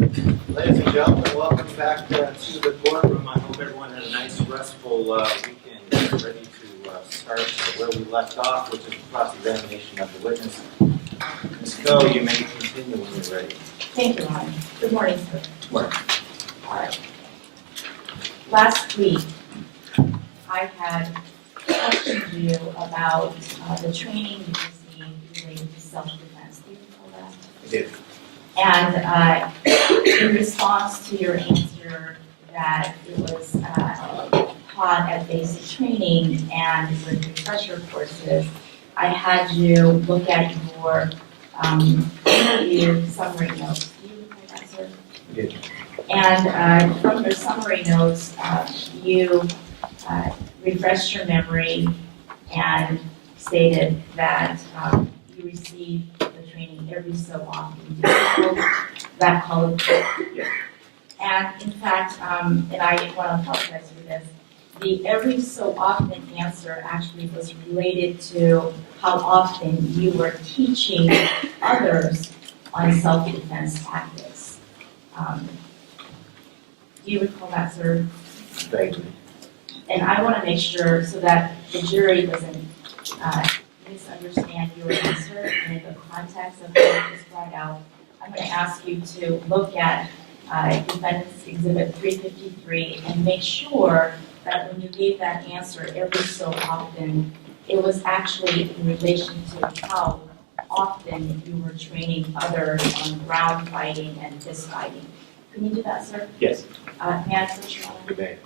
Ladies and gentlemen, welcome back to the boardroom. I hope everyone had a nice, restful weekend. We're ready to start where we left off, which is the cross-examination of the witness. Ms. Coe, you may continue when you're ready. Thank you, Ron. Good morning, sir. Good morning. All right. Last week, I had questioned you about the training you received related to self-defense. Do you recall that? I did. And in response to your answer that it was taught at basic training and with refresher courses, I had you look at your interview summary notes. Do you recall that, sir? I did. And from your summary notes, you refreshed your memory and stated that you received the training every so often. Do you recall that column? Yes. And in fact, and I want to apologize for this, the every so often answer actually was related to how often you were teaching others on self-defense tactics. Do you recall that, sir? Vaguely. And I want to make sure so that the jury doesn't misunderstand your answer and in the context of what you just brought out. I'm going to ask you to look at Defendant's Exhibit 353 and make sure that when you gave that answer every so often, it was actually in relation to how often you were training others on ground fighting and fist fighting. Can you do that, sir? Yes. May I put you on? You may.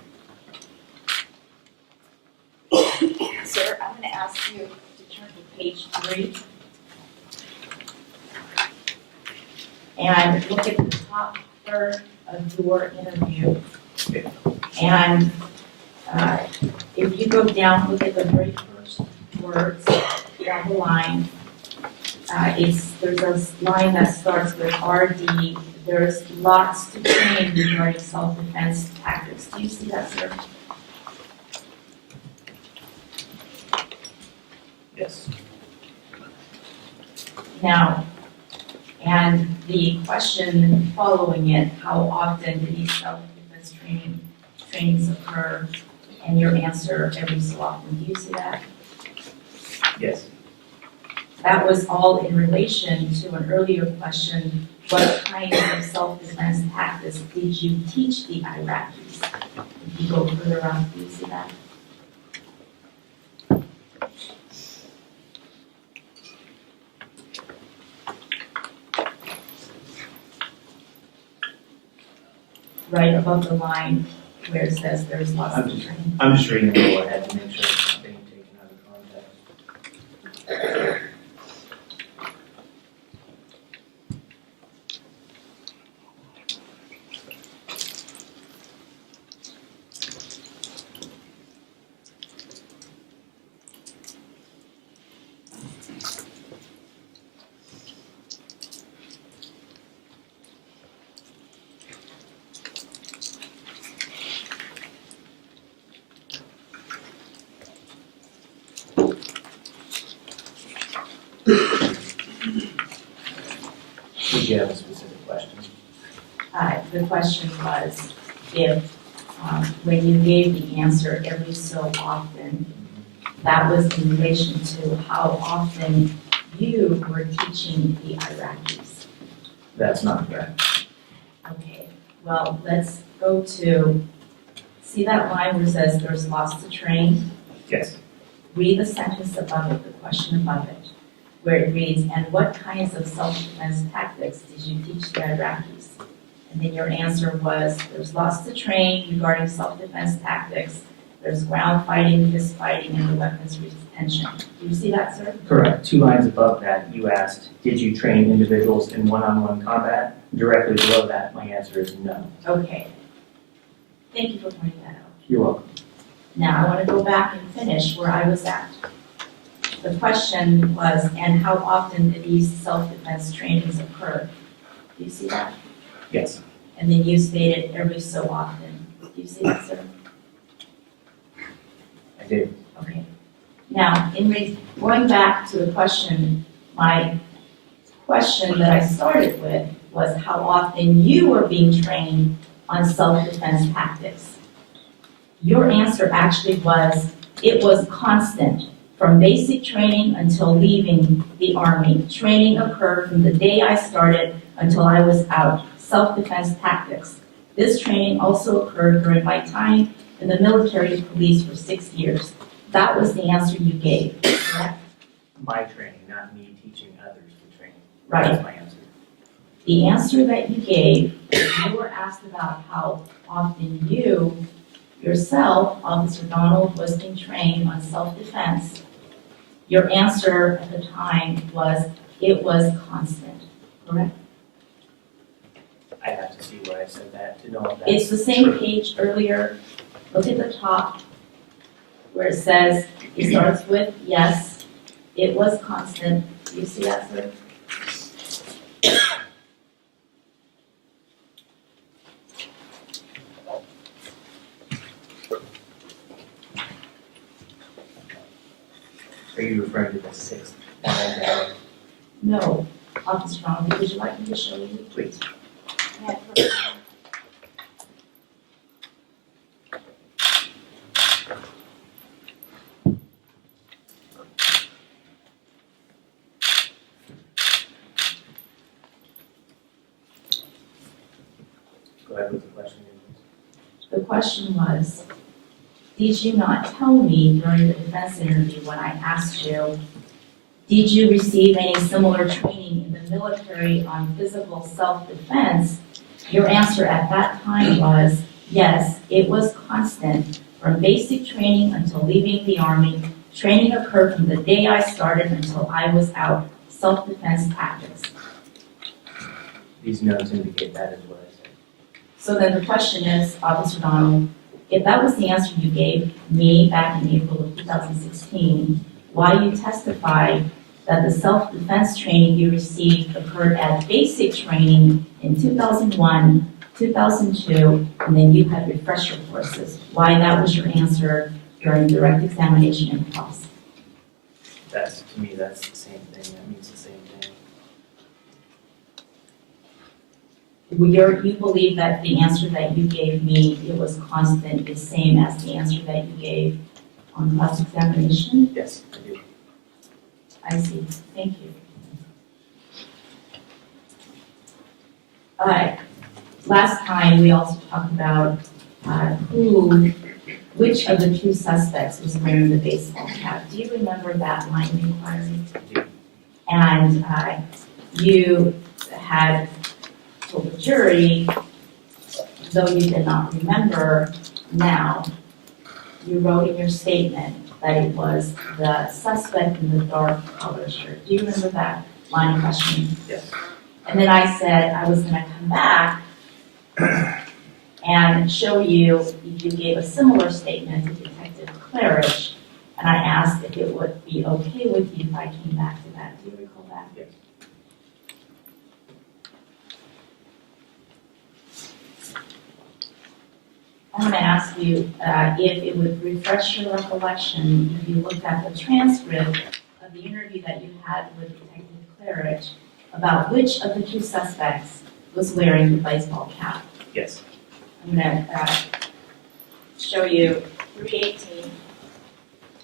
Sir, I'm going to ask you to turn to page 3 and look at the top third of your interview. Okay. And if you go down, look at the very first words down the line. There's a line that starts with RD. There's lots to train regarding self-defense tactics. Do you see that, sir? Yes. Now, and the question following it, how often did these self-defense trainings occur? And your answer, every so often. Do you see that? Yes. That was all in relation to an earlier question, what kinds of self-defense tactics did you teach the Iraqis? If you go further on, do you see that? Right above the line where it says there's lots of training. I'm just reading the go ahead to make sure it's not being taken out of context. Did you have a specific question? The question was if when you gave the answer every so often, that was in relation to how often you were teaching the Iraqis. That's not correct. Okay, well, let's go to, see that line where it says there's lots to train? Yes. Read the sentence above it, the question above it, where it reads, and what kinds of self-defense tactics did you teach the Iraqis? And then your answer was, there's lots to train regarding self-defense tactics. There's ground fighting, fist fighting, and the weapons retention. Do you see that, sir? Correct. 2 lines above that, you asked, did you train individuals in one-on-one combat? Directly below that, my answer is no. Okay. Thank you for pointing that out. You're welcome. Now, I want to go back and finish where I was at. The question was, and how often did these self-defense trainings occur? Do you see that? Yes. And then you stated every so often. Do you see that, sir? I did. Okay. Now, going back to the question, my question that I started with was how often you were being trained on self-defense tactics. Your answer actually was, it was constant. From basic training until leaving the Army, training occurred from the day I started until I was out. Self-defense tactics. This training also occurred during my time in the military police for 6 years. That was the answer you gave, correct? My training, not me teaching others to train. Right. That's my answer. The answer that you gave, you were asked about how often you, yourself, Officer Donald, was being trained on self-defense. Your answer at the time was, it was constant, correct? I have to see where I said that to know if that's It's the same true. page earlier. Look at the top where it says, it starts with, yes, it was constant. Do you see that, sir? Are you referring to the sixth line? No, Officer Donald, would you like me to show you? Please. Go ahead with the question. The question was, did you not tell me during the defense interview when I asked you, did you receive any similar training in the military on physical self-defense? Your answer at that time was, yes, it was constant. From basic training until leaving the Army, training occurred from the day I started until I was out. Self-defense tactics. These notes indicate that is what I said. So then the question is, Officer Donald, if that was the answer you gave me back in April of 2016, why you testified that the self-defense training you received occurred as basic training in 2001, 2002, and then you had refresher courses. Why that was your answer during direct examination and cross. That's, to me, that's the same thing. That means the same thing. You believe that the answer that you gave me, it was constant, the same as the answer that you gave on cross-examination? Yes, I do. I see. Thank you. Last time, we also talked about which of the two suspects was wearing the baseball cap. Do you remember that line of inquiry? I do. And you had told the jury, though you did not remember now, you wrote in your statement that it was the suspect in the dark color shirt. Do you remember that line of questioning? Yes. And then I said I was going to come back and show you if you gave a similar statement to Detective Claridge, and I asked if it would be okay with you if I came back to that. Do you recall that? Yes. I'm going to ask you if it would refresh your recollection if you looked at the transcript of the interview that you had with Detective Claridge about which of the two suspects was wearing the baseball cap. Yes. I'm going to show you 318.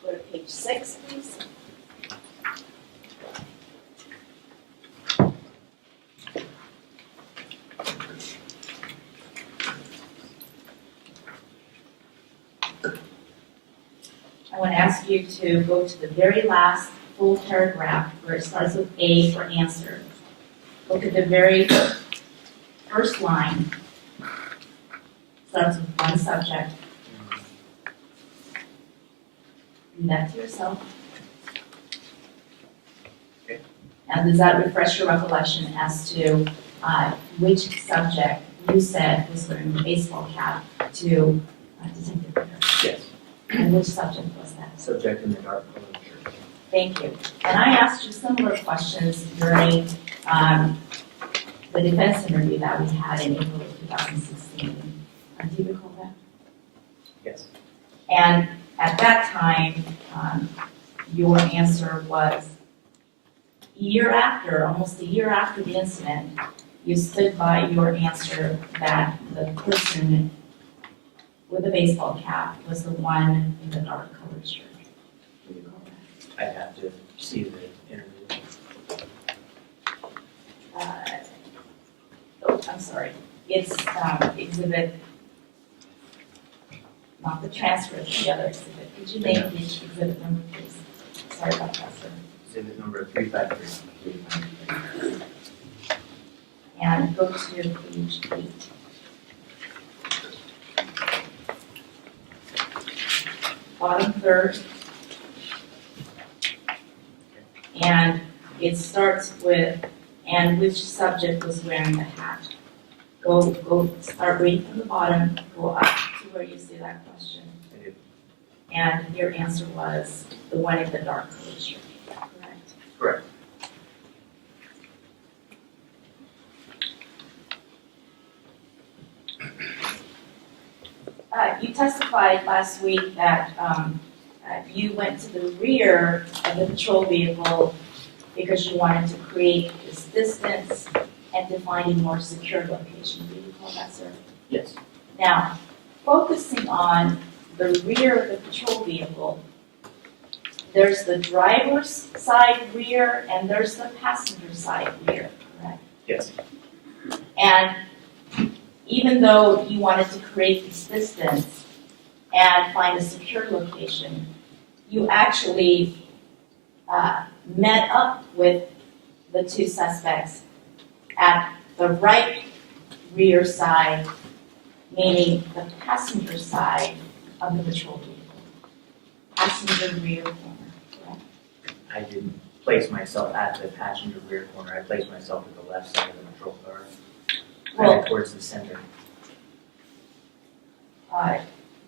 Go to page 6, please. I want to ask you to go to the very last full paragraph where it starts with A for answer. Look at the very first line. Starts with one subject. Read that to yourself. Okay. Now, does that refresh your recollection as to which subject you said was wearing the baseball cap to Detective Claridge? Yes. And which subject was that? Subject in the dark color shirt. Thank you. And I asked you similar questions during the defense interview that we had in April of 2016. Do you recall that? Yes. And at that time, your answer was almost a year after the incident, you stood by your answer that the person with the baseball cap was the one in the dark colored shirt. Do you recall that? I'd have to see the interview. I'm sorry. It's exhibit, not the transcript, the other exhibit. Could you name the exhibit number, please? Sorry about that, sir. Exhibit number 353. And go to page 8. Bottom third. And it starts with, and which subject was wearing the hat? Go, start reading from the bottom, go up to where you see that question. And your answer was the one in the dark colored shirt, correct? Correct. You testified last week that you went to the rear of the patrol vehicle because you wanted to create this distance and to find a more secure location. Do you recall that, sir? Yes. Now, focusing on the rear of the patrol vehicle, there's the driver's side rear and there's the passenger side rear, correct? Yes. And even though you wanted to create this distance and find a secure location, you actually met up with the two suspects at the right rear side, meaning the passenger side of the patrol vehicle. Passenger rear corner, correct? I didn't place myself at the passenger rear corner. I placed myself at the left side of the patrol car, kind of towards the center.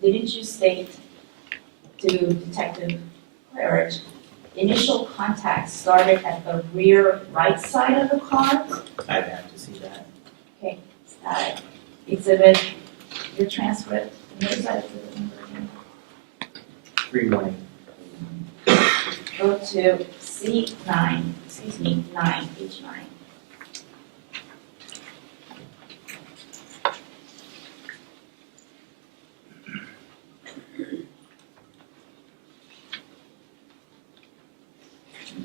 Didn't you state to Detective Claridge, initial contact started at the rear right side of the car? I'd have to see that. Okay, exhibit, your transcript, and what is that exhibit number again? 318. Go to C9, excuse me, 9, page 9.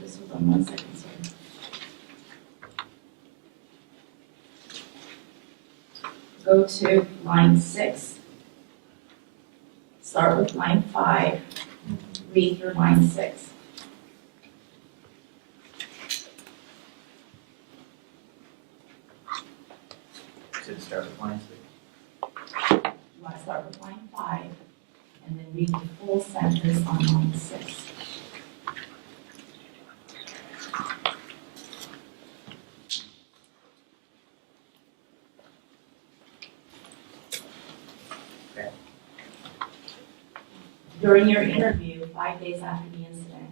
Just hold on 1 second, sorry. Go to line 6. Start with line 5. Read through line 6. Should start with line 6. You want to start with line 5 and then read the full sentence on line 6. Okay. During your interview, 5 days after the incident,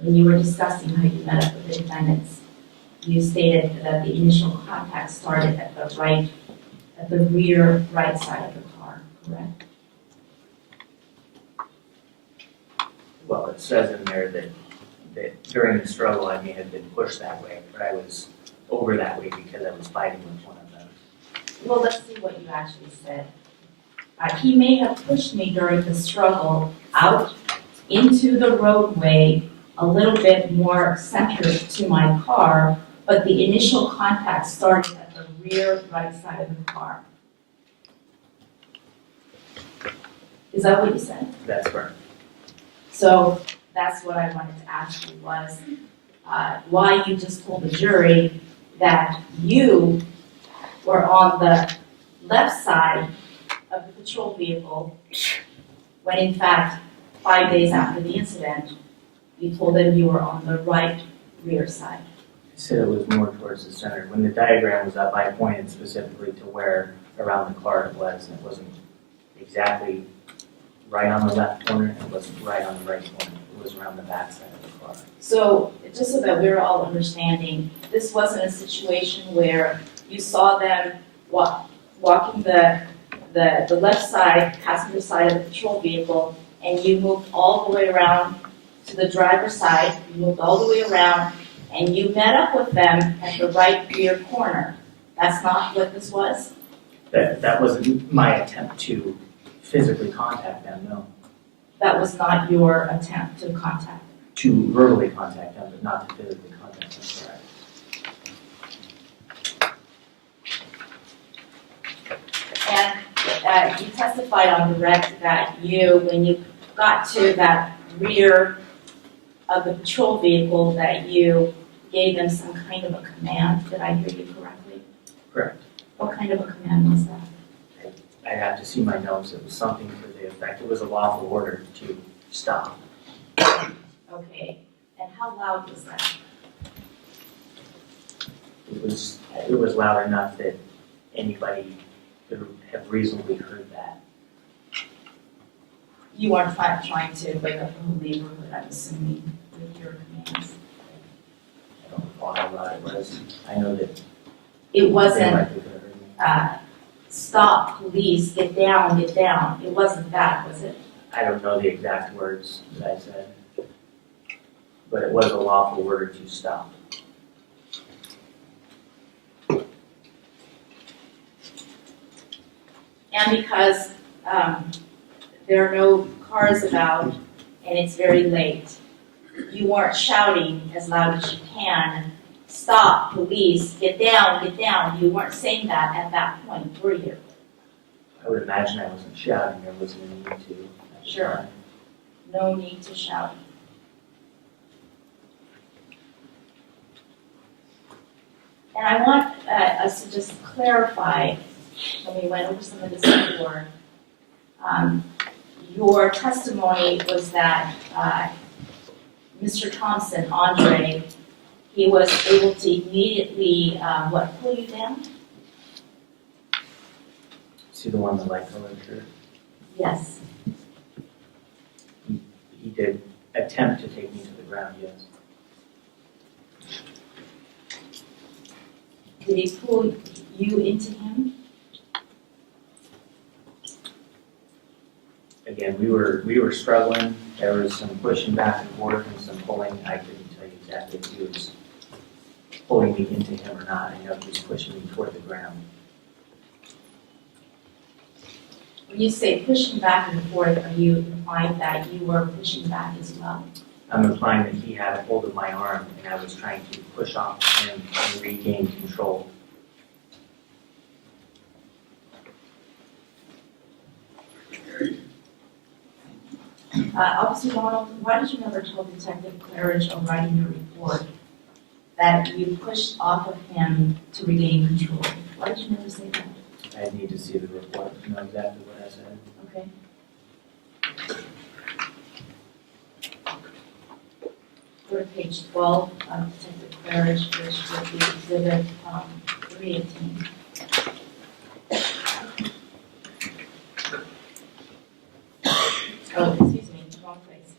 when you were discussing how you met up with the defendants, you stated that the initial contact started at the rear right side of the car, correct? Well, it says in there that during the struggle I may have been pushed that way, but I was over that way because I was fighting with one of them. Well, let's see what you actually said. He may have pushed me during the struggle out into the roadway a little bit more centered to my car, but the initial contact started at the rear right side of the car. Is that what you said? That's correct. So that's what I wanted to ask you was why you just told the jury that you were on the left side of the patrol vehicle when in fact 5 days after the incident you told them you were on the right rear side. I said it was more towards the center. When the diagram was up, I pointed specifically to where around the car it was, and it wasn't exactly right on the left corner, and it wasn't right on the right corner. It was around the back side of the car. So just so that we're all understanding, this wasn't a situation where you saw them walking the left side, passenger side of the patrol vehicle, and you moved all the way around to the driver's side, you moved all the way around, and you met up with them at the right rear corner. That's not what this was? That wasn't my attempt to physically contact them, no. That was not your attempt to contact? To verbally contact them, but not to physically contact them, correct. And you testified on direct that you, when you got to that rear of the patrol vehicle, that you gave them some kind of a command. Did I hear you correctly? Correct. What kind of a command was that? I have to see my notes. It was something to the effect, it was a lawful order to stop. Okay. And how loud was that? It was loud enough that anybody could have reasonably heard that. You weren't trying to wake up the whole neighborhood, I'm assuming, with your commands. I don't recall how loud it was. I know that It they wasn't, likely could have heard me. stop, police, get down, get down. It wasn't that, was it? I don't know the exact words that I said, but it was a lawful order to stop. And because there are no cars about and it's very late, you weren't shouting as loud as you can, stop, police, get down, get down. You weren't saying that at that point, were you? I would imagine I wasn't shouting, there wasn't a need to. at the Sure. time. No need to shout. And I want us to just clarify, when we went over some of this before, your testimony was that Mr. Thompson, Andre, he was able to immediately, pull you down? See the one in the light colored shirt? Yes. He did attempt to take me to the ground, yes. Did he pull you into him? Again, we were struggling. There was some pushing back and forth and some pulling. I couldn't tell you exactly if he was pulling me into him or not. I know he was pushing me toward the ground. When you say pushing back and forth, are you implying that you were pushing back as well? I'm implying that he had a hold of my arm and I was trying to push off him and regain control. Officer Donald, why did you never tell Detective Claridge or write in your report that you pushed off of him to regain control? Why did you never say that? I need to see the report to know exactly what I said. Okay. Go to page 12 of Detective Claridge, which would be exhibit 318. Oh, excuse me, wrong place.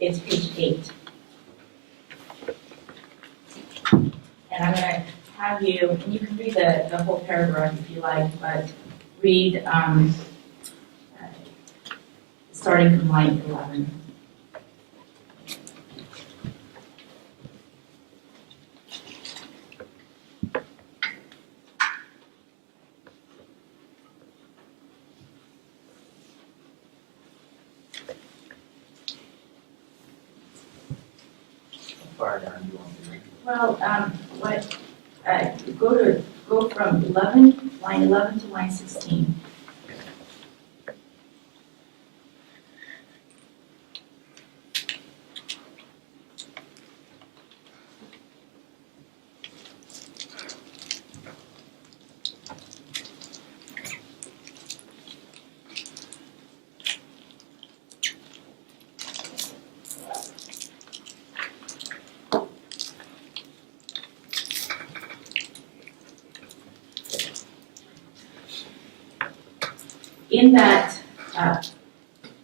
It's page 8. And I'm going to have you, and you can read the whole paragraph if you like, but read starting from line 11. How far down do you want me to read? Well, go from line 11 to line 16.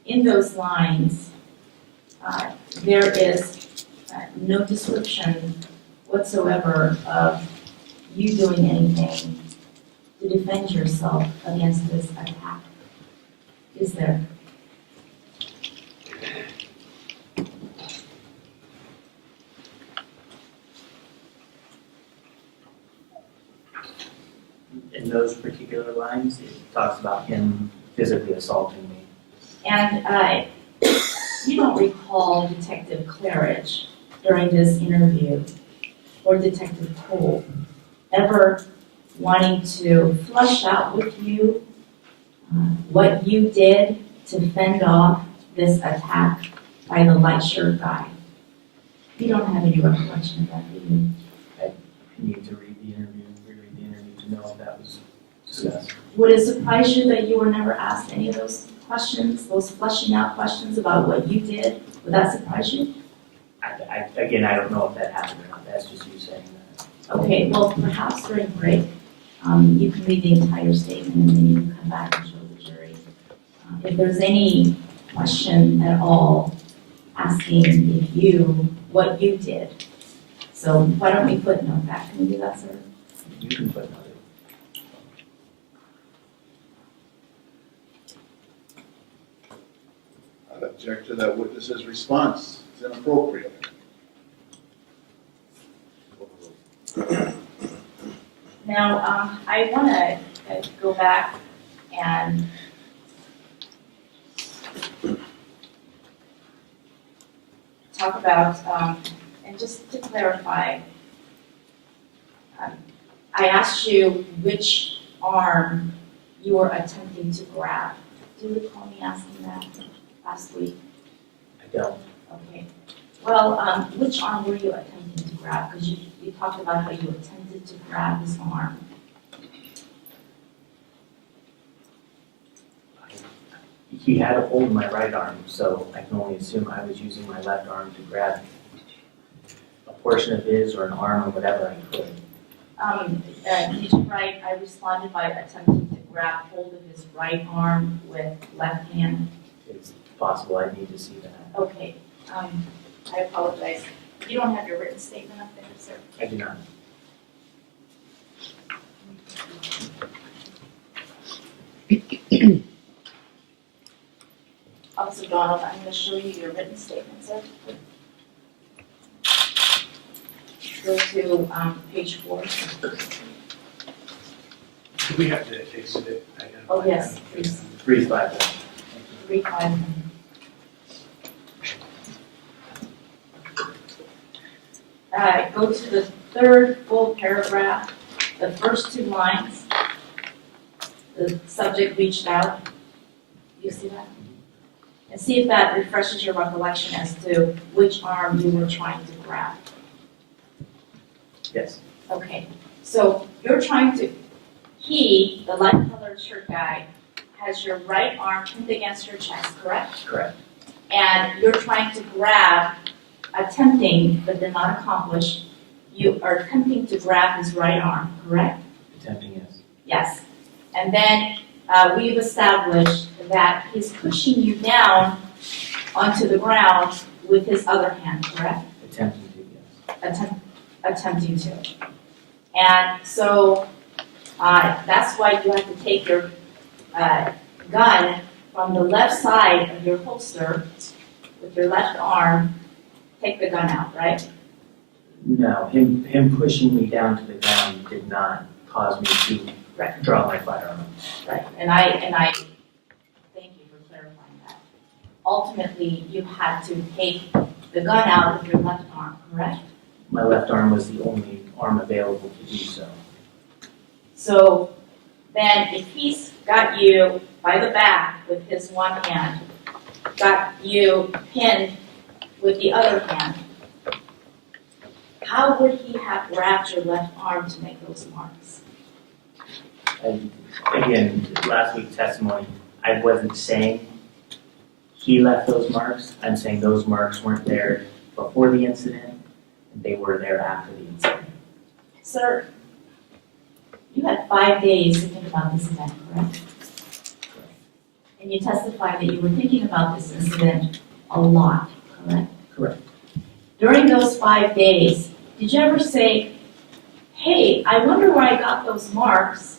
In those lines, there is no description whatsoever of you doing anything to defend yourself against this attack. Is there? those particular lines, it talks about him physically assaulting me. And you don't recall Detective Claridge during this interview, or Detective Cole, ever wanting to flush out with you what you did to fend off this attack by the light shirt guy? You don't have any recollection of that, do you? I need to reread the interview to know if that was discussed. Would it surprise you that you were never asked any of those questions, those flushing out questions about what you did? Would that surprise you? Again, I don't know if that happened or not. That's just you saying that. Okay, well, perhaps during break, you can read the entire statement and then you can come back and show the jury. If there's any question at all asking what you did. So why don't we footnote that? Can we do that, sir? You can footnote it. I'd object to that witness's response. It's inappropriate. Now, I want to go back and talk about, and just to clarify, I asked you which arm you were attempting to grab. Do you recall me asking that last week? I don't. Okay. Well, which arm were you attempting to grab? Because you talked about how you attempted to grab his arm. He had a hold of my right arm, so I can only assume I was using my left arm to grab a portion of his or an arm or whatever I could. Did you write, I responded by attempting to grab hold of his right arm with left hand? It's possible I need to see that. Okay, I apologize. You don't have your written statement up there, sir? I do not. Officer Donald, I'm going to show you your written statement, sir. Go to page 4. Do we have to exhibit identify? Oh, yes, please. 3-5. 3-5. Go to the third full paragraph, the first 2 lines. The subject reached out. You see that? And see if that refreshes your recollection as to which arm you were trying to grab. Yes. Okay, so you're trying to, he, the light colored shirt guy, has your right arm pinned against your chest, correct? Correct. And you're trying to grab, attempting, but did not accomplish, you are attempting to grab his right arm, correct? Attempting, yes. Yes. And then we've established that he's pushing you down onto the ground with his other hand, correct? Attempting to, yes. Attempting to. And so that's why you have to take your gun from the left side of your holster with your left arm, take the gun out, right? No, him pushing me down to the ground did not cause me to draw my firearm. Right. And I thank you for clarifying that. Ultimately, you had to take the gun out with your left arm, correct? My left arm was the only arm available to do so. So then if he's got you by the back with his one hand, got you pinned with the other hand, how would he have grabbed your left arm to make those marks? And again, last week's testimony, I wasn't saying he left those marks. I'm saying those marks weren't there before the incident, and they were there after the incident. Sir, you had 5 days to think about this event, correct? And you testified that you were thinking about this incident a lot, correct? Correct. During those 5 days, did you ever say, hey, I wonder where I got those marks?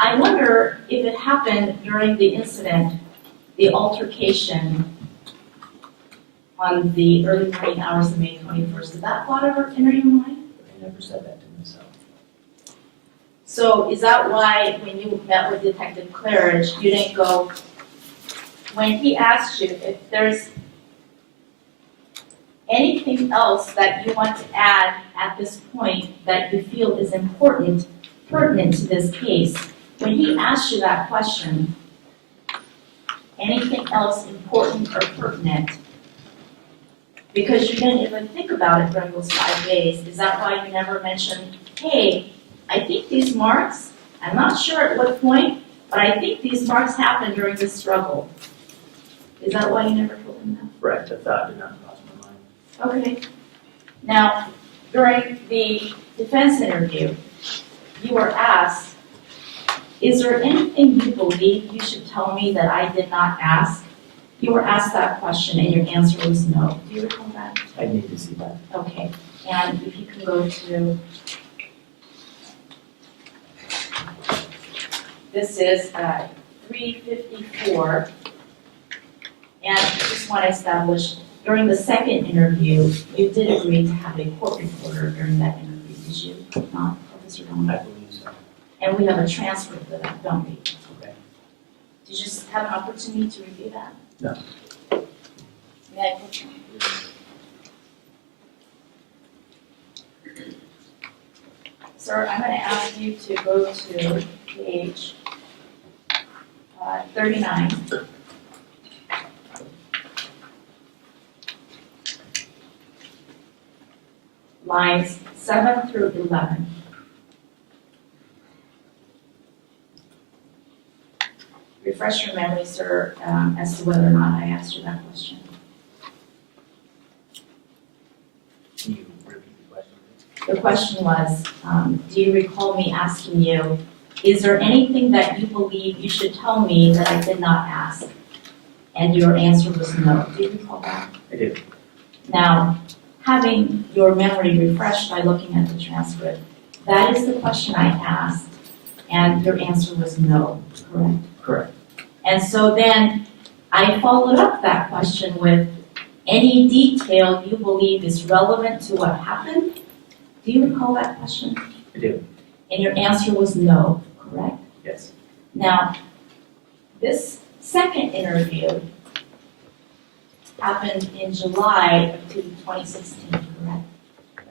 I wonder if it happened during the incident, the altercation on the early morning hours of May 21st. Did that thought ever enter your mind? I never said that to myself. So is that why when you met with Detective Claridge, you didn't go, when he asked you if there's anything else that you want to add at this point that you feel is important, pertinent to this case, when he asked you that question, anything else important or pertinent, because you didn't even think about it during those 5 days, is that why you never mentioned, hey, I think these marks, I'm not sure at what point, but I think these marks happened during this struggle. Is that why you never told him that? Right, the thought did not cross my mind. Okay. Now, during the defense interview, you were asked, is there anything you believe you should tell me that I did not ask? You were asked that question and your answer was no. Do you recall that? I need to see that. Okay. And if you can go to, this is 354. And I just want to establish, during the second interview, you did agree to have a court reporter during that interview, did you not, Officer I Donovan? believe so. And we have a transcript of that, don't we? Okay. Did you just have an opportunity to review that? No. May I put you? Sir, I'm going to ask you to go to page 39. Lines 7 through 11. Refresh your memory, sir, as to whether or not I asked you that question. Can you repeat the question? The question was, do you recall me asking you, is there anything that you believe you should tell me that I did not ask? And your answer was no. Do you recall that? I do. Now, having your memory refreshed by looking at the transcript, that is the question I asked, and your answer was no, correct? Correct. And so then I followed up that question with any detail you believe is relevant to what happened. Do you recall that question? I do. And your answer was no, correct? Yes. Now, this second interview happened in July of 2016, correct? I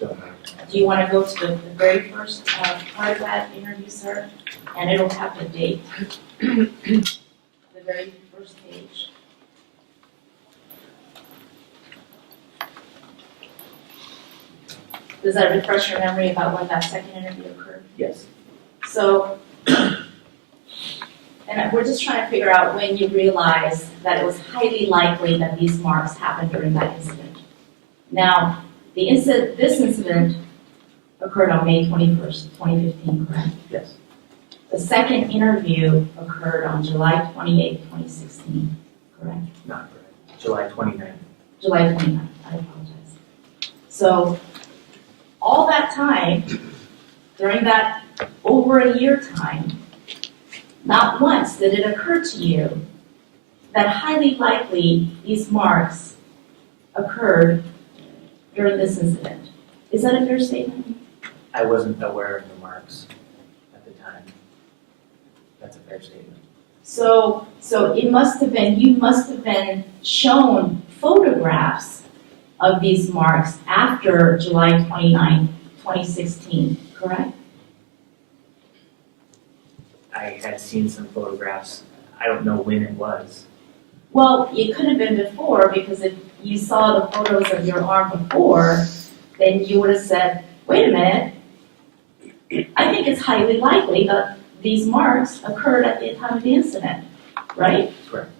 don't know. Do you want to go to the very first part of that interview, sir? And it'll have the date. The very first page. Does that refresh your memory about when that second interview occurred? Yes. So, and we're just trying to figure out when you realized that it was highly likely that these marks happened during that incident. Now, this incident occurred on May 21st, 2015, correct? Yes. The second interview occurred on July 28th, 2016, correct? Not correct. July 29th. July 29th, I apologize. So, all that time, during that over a year time, not once did it occur to you that highly likely these marks occurred during this incident. Is that a fair statement? I wasn't aware of the marks at the time. That's a fair statement. So it must have been, you must have been shown photographs of these marks after July 29, 2016, correct? I had seen some photographs. I don't know when it was. Well, it could have been before, because if you saw the photos of your arm before, then you would have said, wait a minute, I think it's highly likely that these marks occurred at the time of the incident, right? Correct.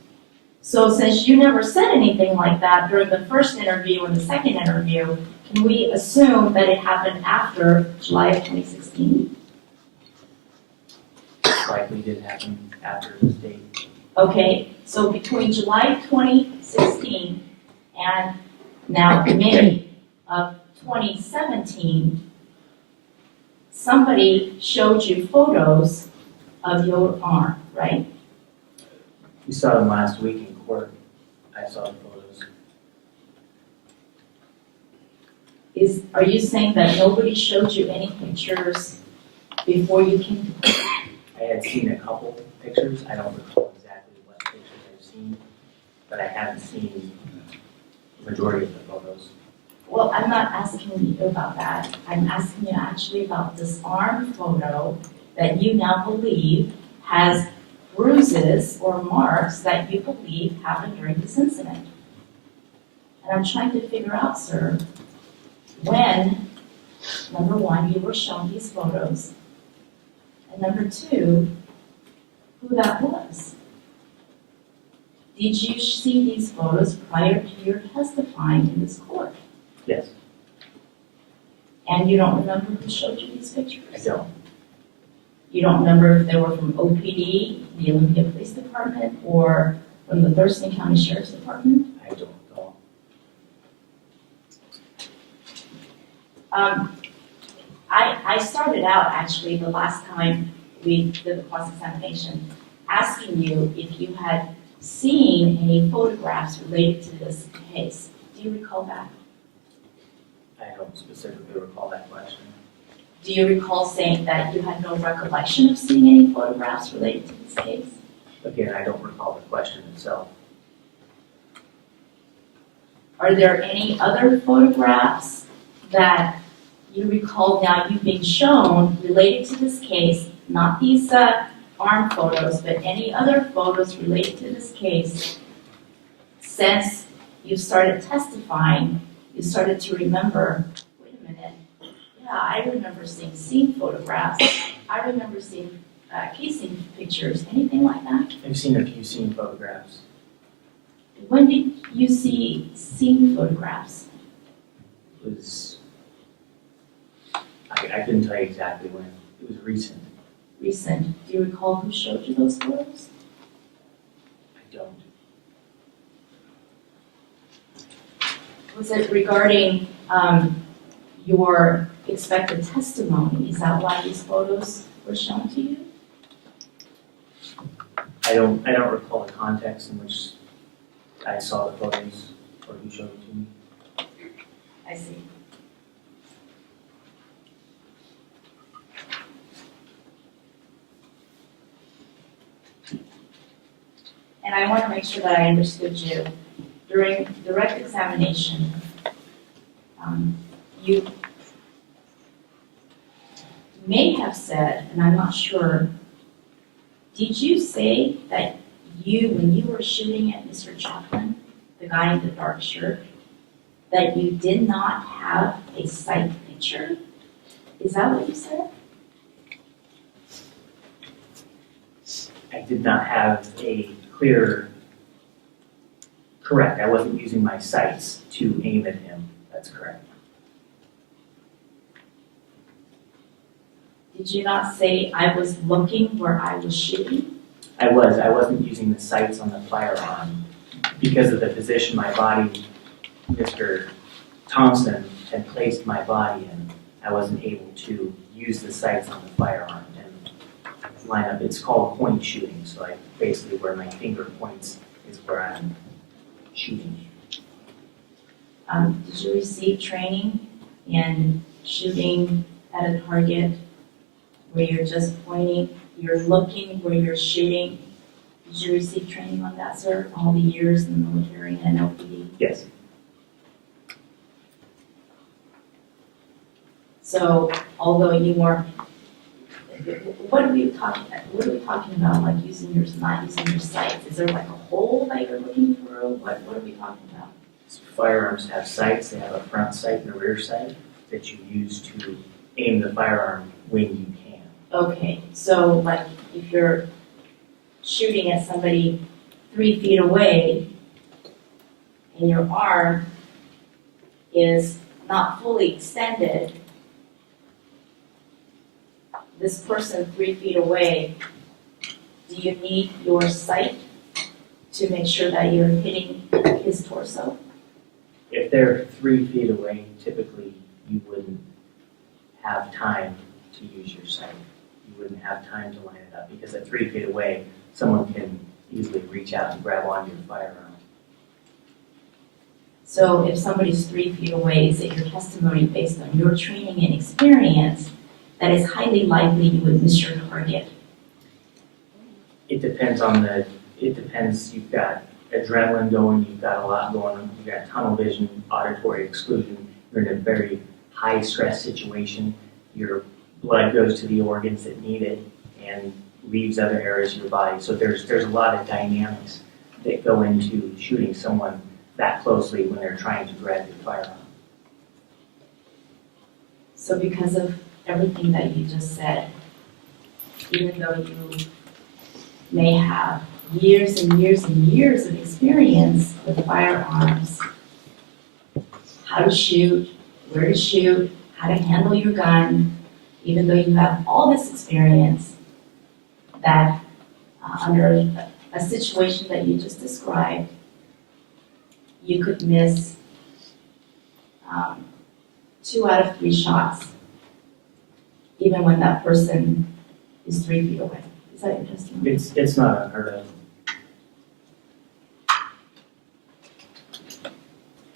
So since you never said anything like that during the first interview and the second interview, can we assume that it happened after July of 2016? Likely did happen after this date. Okay, so between July 2016 and now May of 2017, somebody showed you photos of your arm, right? We saw them last week in court. I saw the photos. Are you saying that nobody showed you any pictures before you came to court? I had seen a couple pictures. I don't recall exactly what pictures I've seen, but I haven't seen the majority of the photos. Well, I'm not asking you about that. I'm asking you actually about this arm photo that you now believe has bruises or marks that you believe happened during this incident. And I'm trying to figure out, sir, when, number one, you were shown these photos, and number two, who that was. Did you see these photos prior to your testifying in this court? Yes, And you don't remember who showed you these pictures? I don't. You don't remember if they were from OPD, the Olympia Police Department, or from the Thurston County Sheriff's Department? I don't recall. I started out actually the last time we did the cross-examination asking you if you had seen any photographs related to this case. Do you recall that? I don't specifically recall that question. Do you recall saying that you had no recollection of seeing any photographs related to this case? Again, I don't recall the question itself. Are there any other photographs that you recall now you've been shown related to this case, not these arm photos, but any other photos related to this case since you started testifying, you started to remember, wait a minute, yeah, I remember seeing scene photographs, I remember seeing casing pictures, anything like that? I've seen a few scene photographs. When did you see scene photographs? It was, I couldn't tell you exactly when. It was recent. Recent. Do you recall who showed you those photos? I don't. Was it regarding your expected testimony? Is that why these photos were shown to you? I don't recall the context in which I saw the photos or who showed it to me. I see. And I want to make sure that I understood you. During direct examination, you may have said, and I'm not sure, did you say that when you were shooting at Mr. Chaplin, the guy in the dark shirt, that you did not have a sight picture? Is that what you said? I did not have a clear, correct, I wasn't using my sights to aim at him. That's correct. Did you not say I was looking where I was shooting? I wasn't using the sights on the firearm. Because of the position my body, Mr. Thompson had placed my body in, I wasn't able to use the sights on the firearm and line up. It's called point shooting, so I basically where my finger points is where I'm shooting. Did you receive training in shooting at a target where you're just pointing, you're looking where you're shooting? Did you receive training on that, sir, all the years in the military and LPD? Yes. So, although you weren't, what are we talking about, like not using your sights? Is there like a hole that you're looking through? What are we talking about? Firearms have sights. They have a front sight and a rear sight that you use to aim the firearm when you can. Okay, so like if you're shooting at somebody 3 feet away and your arm is not fully extended, this person 3 feet away, do you need your sight to make sure that you're hitting his torso? If they're 3 feet away, typically you wouldn't have time to use your sight. You wouldn't have time to line it up because at 3 feet away, someone can easily reach out and grab onto your firearm. So if somebody's 3 feet away, is it your testimony based on your training and experience that it's highly likely you would miss your target? It depends, you've got adrenaline going, you've got a lot going on, you've got tunnel vision, auditory exclusion, you're in a very high stress situation, your blood goes to the organs that need it and leaves other areas of your body. So there's a lot of dynamics that go into shooting someone that closely when they're trying to grab your firearm. So because of everything that you just said, even though you may have years and years and years of experience with firearms, how to shoot, where to shoot, how to handle your gun, even though you have all this experience, that under a situation that you just described, you could miss 2 out of 3 shots, even when that person is 3 feet away. Is that your testimony? It's not unheard of.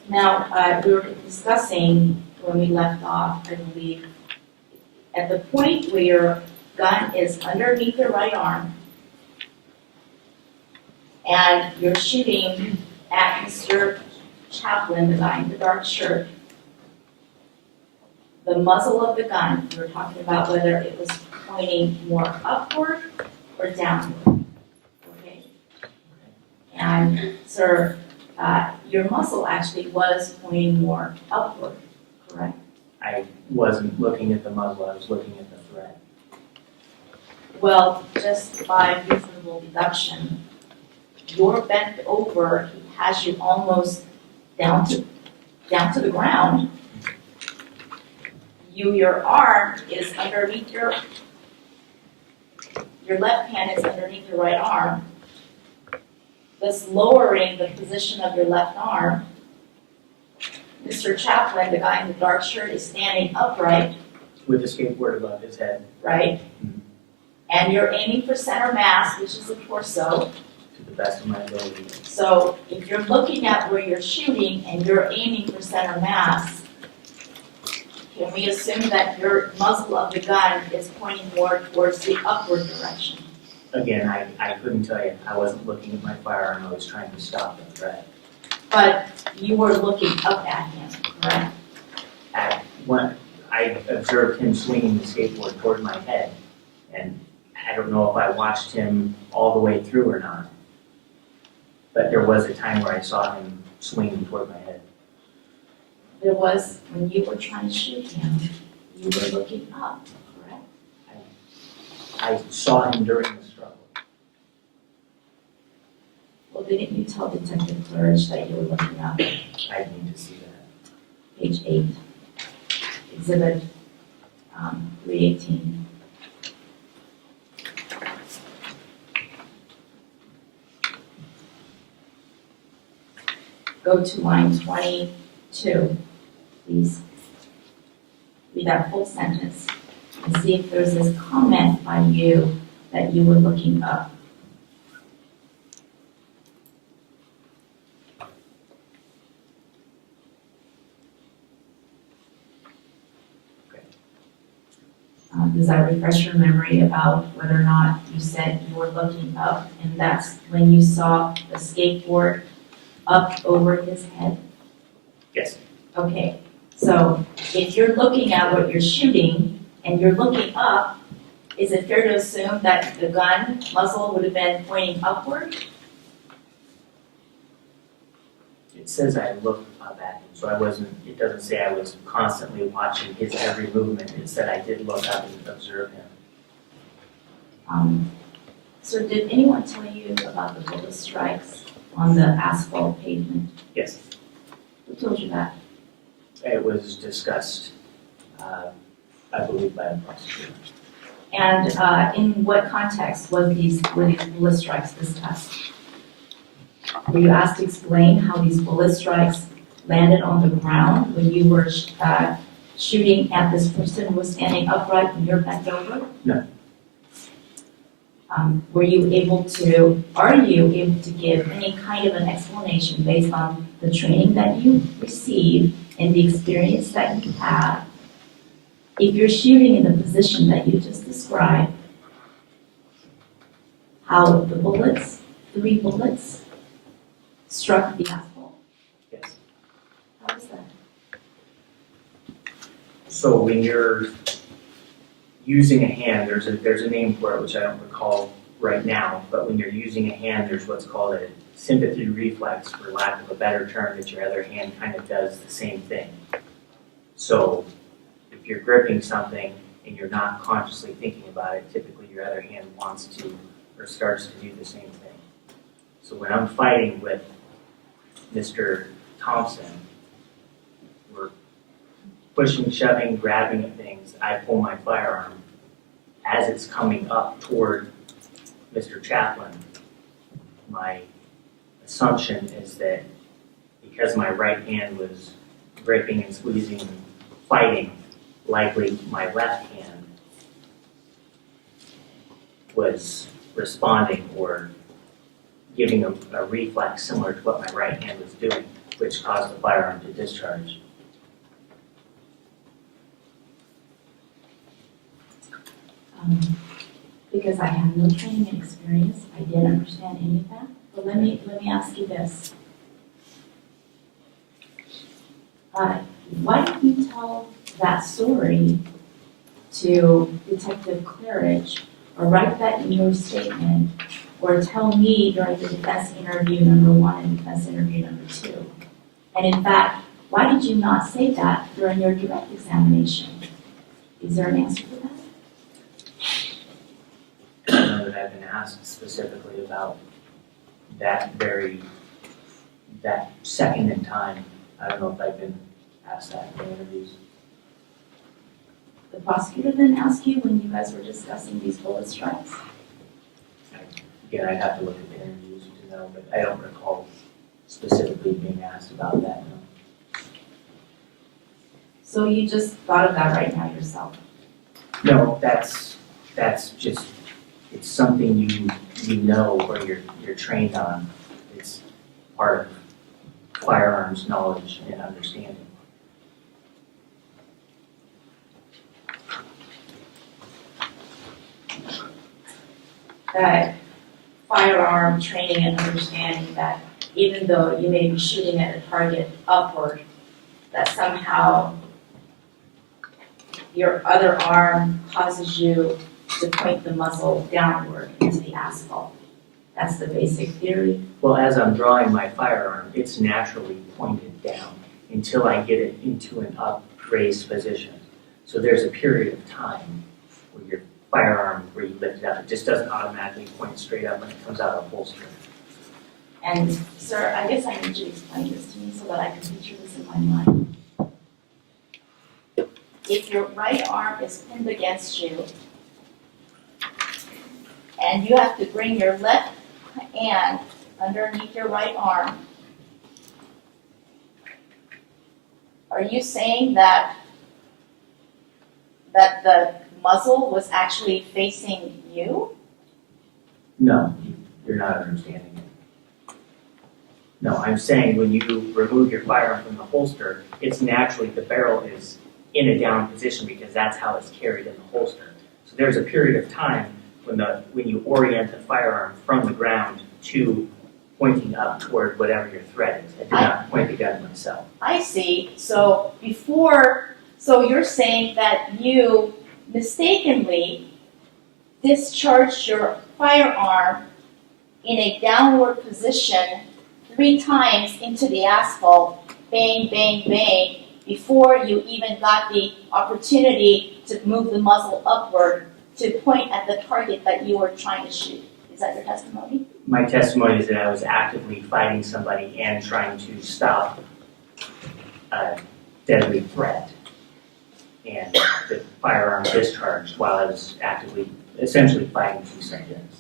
Now, we were discussing when we left off, I believe, at the point where your gun is underneath your right arm and you're shooting at Mr. Chaplin, the guy in the dark shirt, the muzzle of the gun, we were talking about whether it was pointing more upward or downward. Okay? And, sir, your muzzle actually was pointing more upward, correct? I wasn't looking at the muzzle, I was looking at the threat. Well, just by reasonable deduction, you're bent over, he has you almost down to the ground. Your arm is underneath your left hand is underneath your right arm, thus lowering the position of your left arm. Mr. Chaplin, the guy in the dark shirt, is standing upright, With the skateboard above his head, right? Mhm. And you're aiming for center mass, which is the torso. to the best of my ability. So if you're looking at where you're shooting and you're aiming for center mass, can we assume that your muzzle of the gun is pointing more towards the upward direction? Again, I couldn't tell you, I wasn't looking at my firearm, I was trying to stop the threat. But you were looking up at him, correct? When I observed him swinging the skateboard toward my head, and I don't know if I watched him all the way through or not, but there was a time where I saw him swinging toward my head. There was, when you were trying to shoot him, you were looking up, correct? I saw him during the struggle. Well, didn't you tell Detective Clerge that you were looking up? I need to see that. Page 8, exhibit 318. Go to line 22, please. Read that full sentence and see if there's this comment by you that you were looking up. Does that refresh your memory about whether or not you said you were looking up and that's when you saw the skateboard up over his head? Yes. Okay, so if you're looking at what you're shooting and you're looking up, is it fair to assume that the gun muzzle would have been pointing upward? It says I looked up at him, so I wasn't, it doesn't say I was constantly watching his every movement. It said I did look up and observe him. So did anyone tell you about the bullet strikes on the asphalt pavement? Yes. Who told you that? It was discussed, I believe, by the prosecutor. And in what context were these bullet strikes discussed? Were you asked to explain how these bullet strikes landed on the ground when you were shooting at this person who was standing upright and you're bent over? No. Are you able to give any kind of an explanation based on the training that you received and the experience that you have if you're shooting in the position that you just described, how the bullets, 3 bullets, struck the asphalt? Yes. How is that? So when you're using a hand, there's a name for it, which I don't recall right now, but when you're using a hand, there's what's called a sympathy reflex, for lack of a better term, that your other hand kind of does the same thing. So if you're gripping something and you're not consciously thinking about it, typically your other hand wants to or starts to do the same thing. So when I'm fighting with Mr. Thompson, we're pushing, shoving, grabbing at things. I pull my firearm as it's coming up toward Mr. Chaplin. My assumption is that because my right hand was gripping and squeezing and fighting, likely my left hand was responding or giving a reflex similar to what my right hand was doing, which caused the firearm to discharge. Because I have no training and experience, I didn't understand any of that. But let me ask you this. Why didn't you tell that story to Detective Claridge, or write that in your statement, or tell me during the defense interview number 1 and defense interview number 2? And in fact, why did you not say that during your direct examination? Is there an answer to that? I don't know that I've been asked specifically about that second in time. I don't know if I've been asked that in interviews. The prosecutor didn't ask you when you guys were discussing these bullet strikes? Again, I'd have to look at the interviews to know, but I don't recall specifically being asked about that, no. So you just thought of that right now yourself? No, that's just, it's something you know or you're trained on. It's part of firearms knowledge and understanding. That firearm training and understanding that even though you may be shooting at a target upward, that somehow your other arm causes you to point the muzzle downward into the asphalt. That's the basic theory. Well, as I'm drawing my firearm, it's naturally pointed down until I get it into an upraised position. So there's a period of time where your firearm, where you lift it up, it just doesn't automatically point straight up when it comes out of a holster. And sir, I guess I need you to explain this to me so that I can picture this in my mind. If your right arm is pinned against you, and you have to bring your left hand underneath your right arm, are you saying that the muzzle was actually facing you? No, you're not understanding it. No, I'm saying when you remove your firearm from the holster, it's naturally, the barrel is in a down position because that's how it's carried in the holster. So there's a period of time when you orient the firearm from the ground to pointing up toward whatever your threat is. I do not point the gun myself. I see. So you're saying that you mistakenly discharged your firearm in a downward position 3 times into the asphalt, bang, bang, bang, before you even got the opportunity to move the muzzle upward to point at the target that you were trying to shoot. Is that your testimony? My testimony is that I was actively fighting somebody and trying to stop a deadly threat. And the firearm discharged while I was actively, essentially fighting 2 subjects.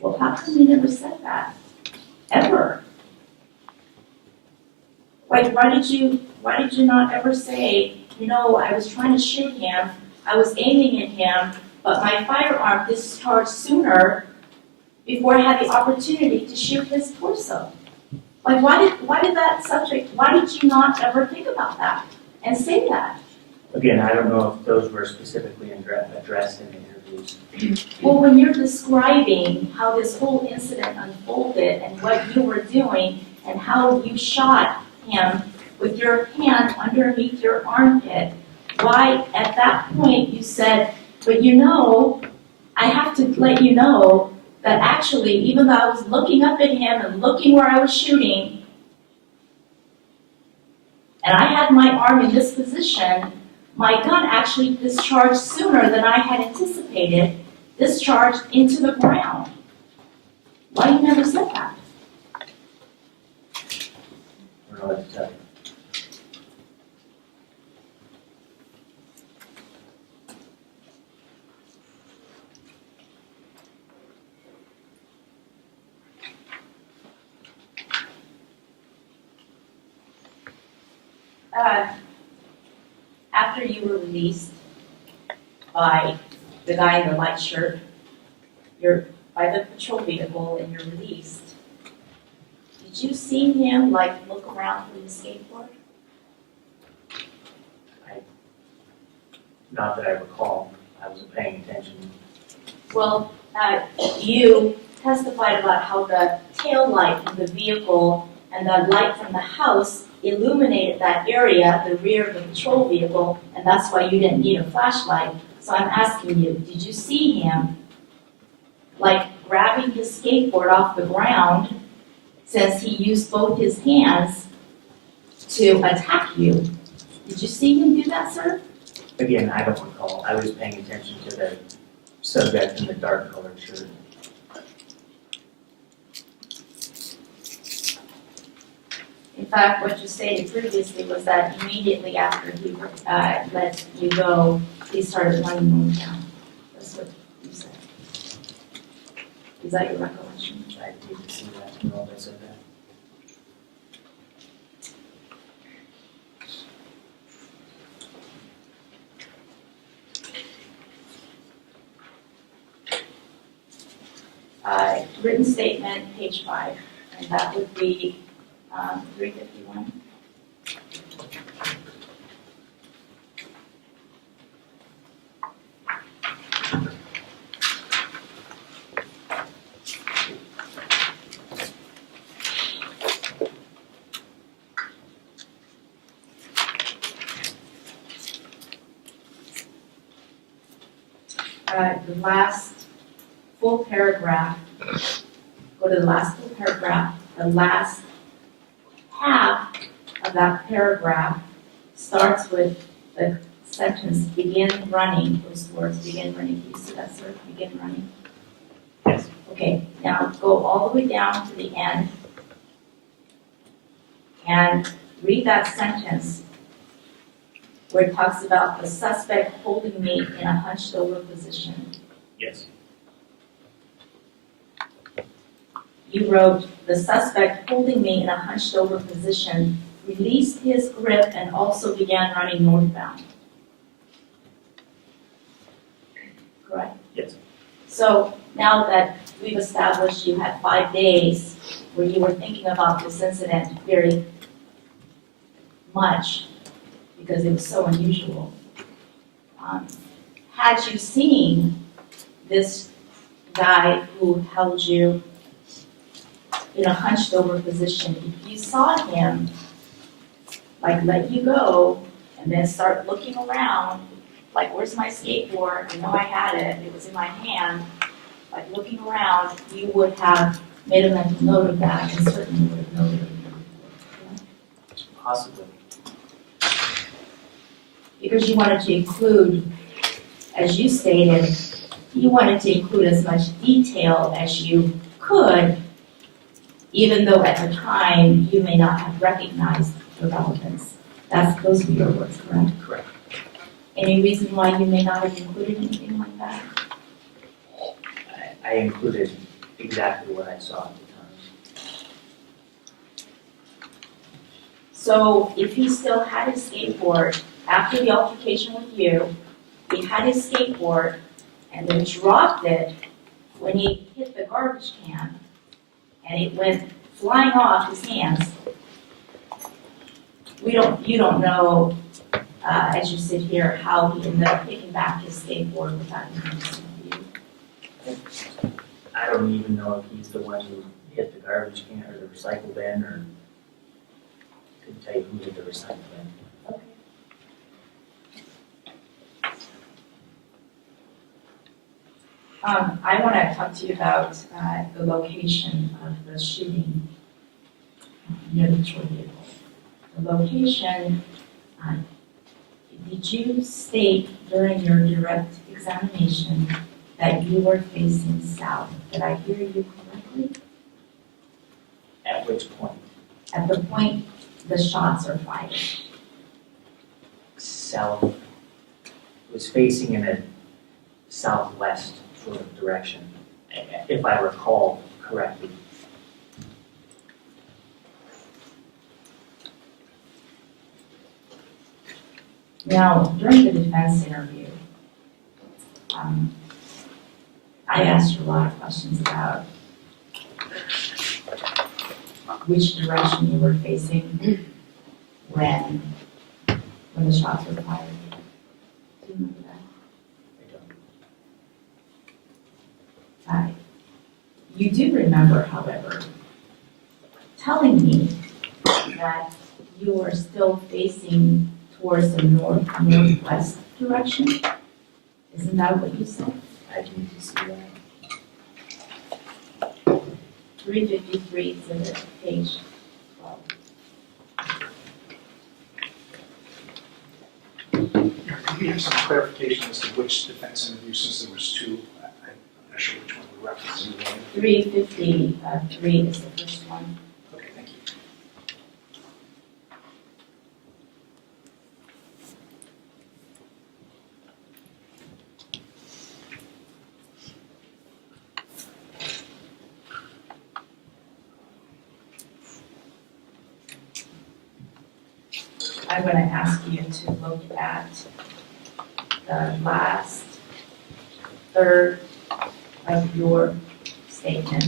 Well, how come you never said that? Ever? Why did you not ever say, I was trying to shoot him, I was aiming at him, but my firearm discharged sooner before I had the opportunity to shoot his torso? Like, why did that subject, why did you not ever think about that and say that? Again, I don't know if those were specifically addressed in the interviews. Well, when you're describing how this whole incident unfolded and what you were doing and how you shot him with your hand underneath your armpit, why at that point you said, but you know, I have to let you know that actually, even though I was looking up at him and looking where I was shooting, and I had my arm in this position, my gun actually discharged sooner than I had anticipated, discharged into the ground. Why you never said that? I don't know what to tell you. After you were released by the guy in the light shirt, you're by the patrol vehicle and you're released, did you see him look around for his skateboard? Not that I recall. I wasn't paying attention. Well, you testified about how the tail light from the vehicle and the light from the house illuminated that area, the rear of the patrol vehicle, and that's why you didn't need a flashlight. So I'm asking you, did you see him grabbing his skateboard off the ground since he used both his hands to attack you? Did you see him do that, sir? Again, I don't recall. I was paying attention to the subject in the dark colored shirt. In fact, what you stated previously was that immediately after he let you go, he started running on down. That's what you said. Is that your recollection? I need to see that. No, I said that. Written statement, page 5, and that would be 351. The last full paragraph, go to the last full paragraph, the last half of that paragraph starts with the sentence, begin running, those words, begin running. Can you see that, sir? Begin running. Yes. Okay, now go all the way down to the end and read that sentence where it talks about the suspect holding me in a hunched over position. Yes. You wrote, the suspect holding me in a hunched over position released his grip and also began running northbound. Correct? Yes. So now that we've established you had 5 days where you were thinking about this incident very much because it was so unusual, had you seen this guy who held you in a hunched over position, if you saw him let you go and then start looking around, where's my skateboard? I know I had it, it was in my hand, looking around, you would have made a mental note of that and certainly would have noted it. Possibly. Because you wanted to include, as you stated, you wanted to include as much detail as you could, even though at the time you may not have recognized the relevance. Those were your words, correct? Correct. Any reason why you may not have included anything like that? I included exactly what I saw at the time. So if he still had his skateboard after the altercation with you, he had his skateboard and then dropped it when he hit the garbage can and it went flying off his hands. You don't know, as you sit here, how he ended up picking back his skateboard without even seeing you. I don't even know if he's the one who hit the garbage can or the recycle bin, or couldn't tell you who did the recycle bin. Okay. I want to talk to you about the location of the shooting near the patrol vehicle. The location, did you state during your direct examination that you were facing south? Did I hear you correctly? At which point? At the point the shots are fired. South, was facing in a southwest sort of direction, if I recall correctly. Now, during the defense interview, I asked you a lot of questions about which direction you were facing when the shots were fired. Do you remember that? I don't. You do remember, however, telling me that you were still facing towards the northwest direction. Isn't that what you said? I need to see that. 353 exhibit, page 12. Could we have some clarification as to which defense interview, since there was two? I'm not sure which one we're referencing. 353 is the first one. Okay, thank you. I'm going to ask you to look at the last third of your statement.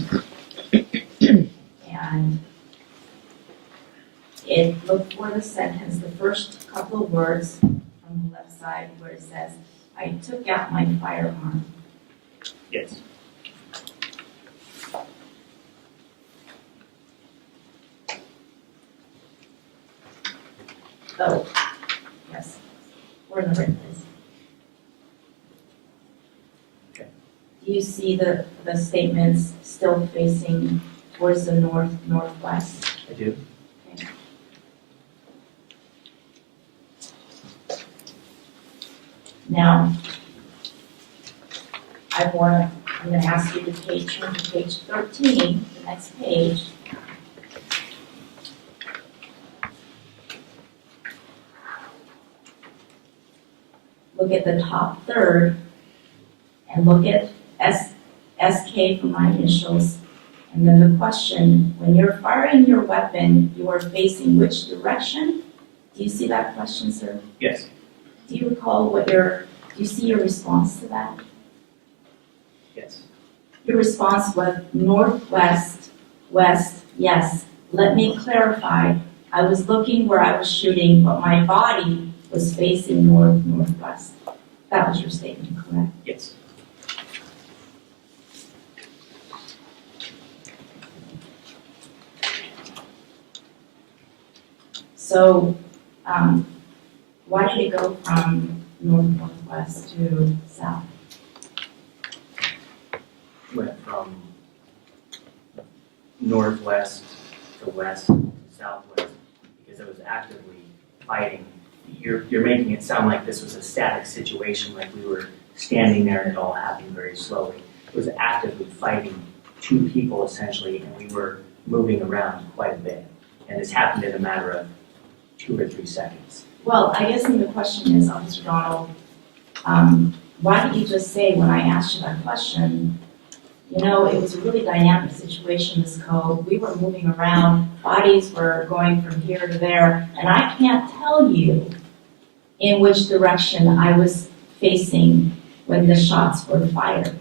And look for the sentence, the first couple of words from the left side where it says, I took out my firearm. Yes. Oh, yes, we're in the right place. Okay. Do you see the statements still facing towards the northwest? I do. Okay. Now, I'm going to ask you to turn to page 13, the next page. Look at the top third and look at SK for my initials. And then the question, when you're firing your weapon, you are facing which direction? Do you see that question, sir? Yes. Do you recall do you see your response to that? Yes. Your response was northwest, west, yes. Let me clarify. I was looking where I was shooting, but my body was facing northwest. That was your statement, correct? Yes. So, why did it go from northwest to south? Went from northwest to west to southwest because I was actively fighting. You're making it sound like this was a static situation, like we were standing there and it all happened very slowly. It was actively fighting two people essentially, and we were moving around quite a bit. And this happened in a matter of 2 or 3 seconds. Well, I guess the question is, Officer Donald, why did you just say when I asked you that question, you know, it was a really dynamic situation, Ms. Coe. We were moving around, bodies were going from here to there, and I can't tell you in which direction I was facing when the shots were fired.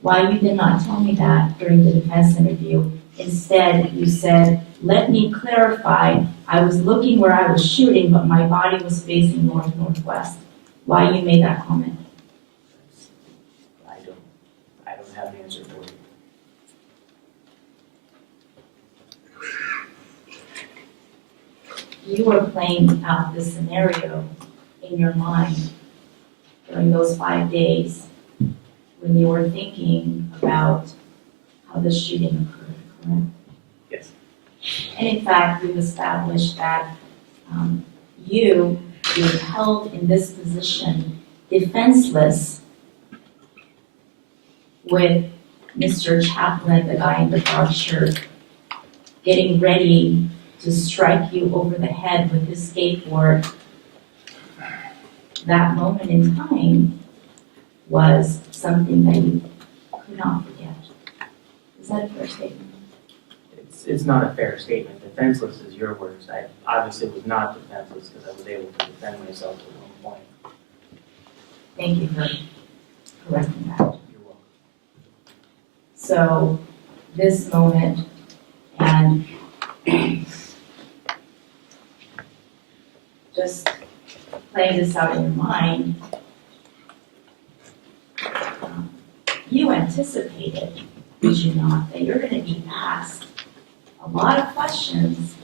Why you did not tell me that during the defense interview Instead, you said, "Let me clarify, I was looking where I was shooting, but my body was facing north-northwest." Why you made that comment? I don't have an answer for you. You were playing out this scenario in your mind during those 5 days when you were thinking about how the shooting occurred, correct? Yes. And in fact, we've established that you being held in this position defenseless with Mr. Chaplin, the guy in the dark shirt, getting ready to strike you over the head with his skateboard. That moment in time was something that you could not forget. Is that a fair statement? It's not a fair statement. Defenseless is your words. I obviously was not defenseless because I was able to defend myself at one point. Thank you for correcting that. You're welcome. So this moment and just playing this out in your mind, you anticipated, did you not, that you're going to be asked a lot of questions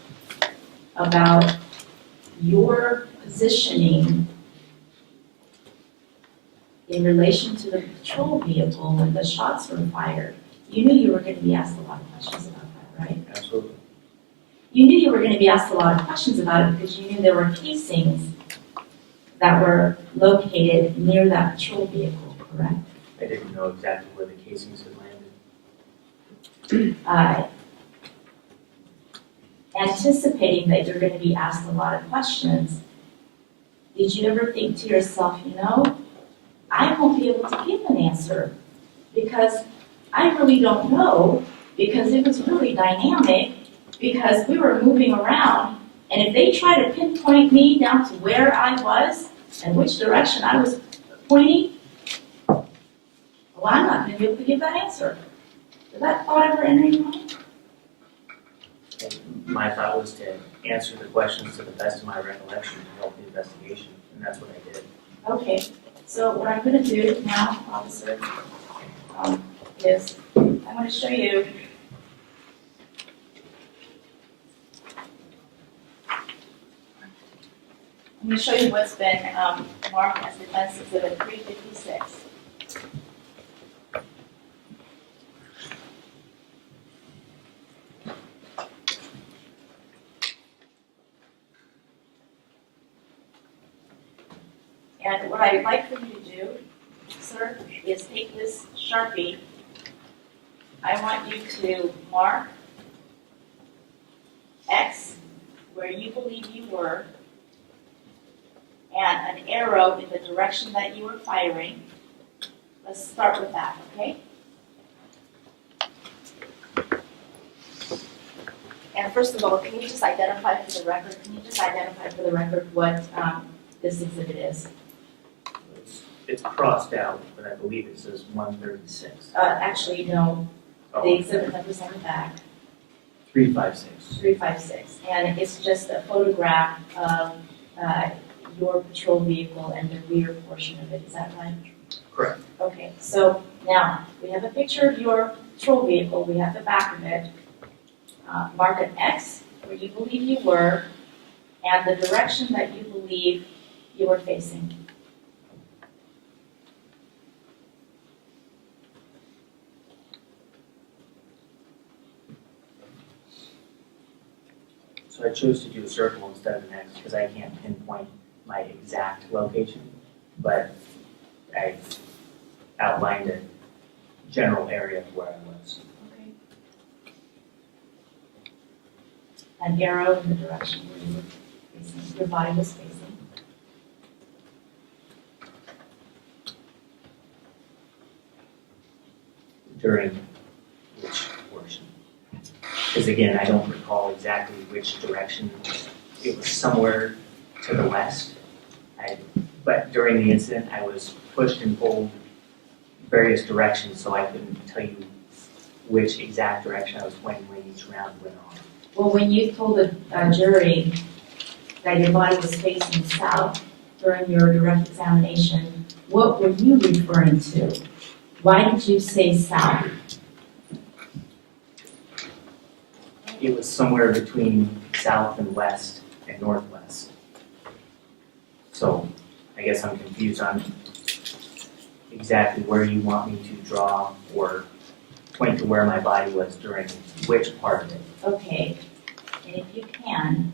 about your positioning in relation to the patrol vehicle when the shots were fired. You knew you were going to be asked a lot of questions about that, right? Absolutely. You knew you were going to be asked a lot of questions about it because you knew there were casings that were located near that patrol vehicle, correct? I didn't know exactly where the casings had landed. Anticipating that you're going to be asked a lot of questions, did you ever think to yourself, I won't be able to give an answer because I really don't know, because it was really dynamic, because we were moving around, and if they try to pinpoint me down to where I was and which direction I was pointing, well, I'm not going to be able to give that answer. Did that thought ever enter your mind? And my thought was to answer the questions to the best of my recollection to help the investigation, and that's what I did. Okay, so what I'm going to do now, officer, is I'm going to show you what's been marked as Defense Exhibit 356. And what I'd like for you to do, sir, is take this Sharpie. I want you to mark X where you believe you were, and an arrow in the direction that you were firing. Let's start with that, okay? And first of all, can you just identify for the record, what this exhibit is? It's crossed out, but I believe it says 136. Actually, no, the Oh, exhibit number's on the back, 356. 356. And it's just a photograph of your patrol vehicle and the rear portion of it, is that right? Correct. Okay, so now, we have a picture of your patrol vehicle, we have the back of it. Mark an X where you believe you were, and the direction that you believe you were facing. So I chose to do a circle instead of an X because I can't pinpoint my exact location, but I outlined a general area of where I was. Okay. An arrow in the direction where you were facing, your body was facing. During which portion? Because again, I don't recall exactly which direction. It was somewhere to the west. But during the incident, I was pushed and pulled various directions, so I couldn't tell you which exact direction I was pointing when each round went off. Well, when you told the jury that your body was facing south during your direct examination, what were you referring to? Why did you say south? It was somewhere between south and west and northwest. So I guess I'm confused on exactly where you want me to draw or point to where my body was during which part of it. Okay, and if you can,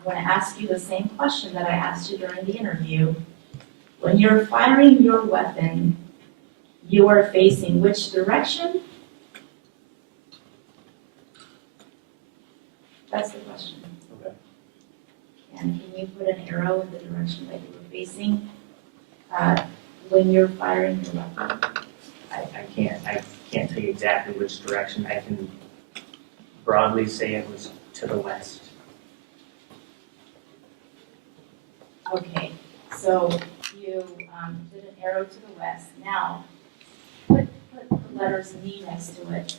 I want to ask you the same question that I asked you during the interview. When you're firing your weapon, you are facing which direction? That's the question. Okay. And can you put an arrow in the direction that you were facing when you're firing your weapon? I can't tell you exactly which direction. I can broadly say it was to the west. Okay, so you did an arrow to the west. Now, put the letters me next to it.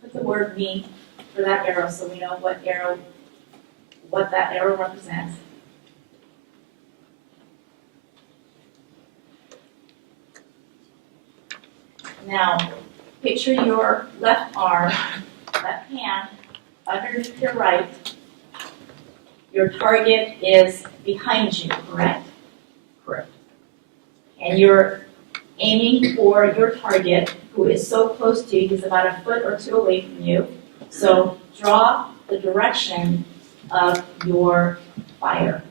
Put the word me for that arrow so we know what that arrow represents. Now, picture your left arm, left hand, underneath your right. Your target is behind you, correct? Correct. And you're aiming for your target, who is so close to you, he's about a foot or two away from you. So draw the direction of your fire.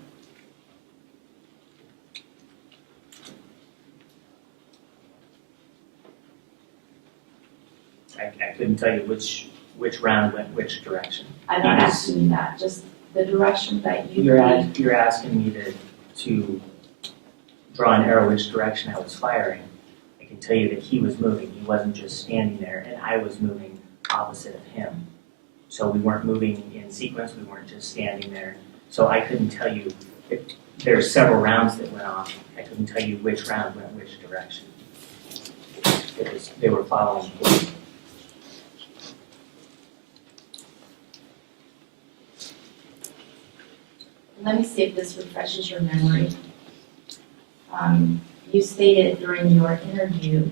I couldn't tell you which round went which direction. I'm not asking you that, just the direction that you You're asking me to draw an arrow which direction I was firing. I can tell you that he was moving. He wasn't just standing there, and I was moving opposite of him. So we weren't moving in sequence. We weren't just standing there. So I couldn't tell you. There's several rounds that went off. I couldn't tell you which round went which direction. They were following. Let me see if this refreshes your memory. You stated during your interview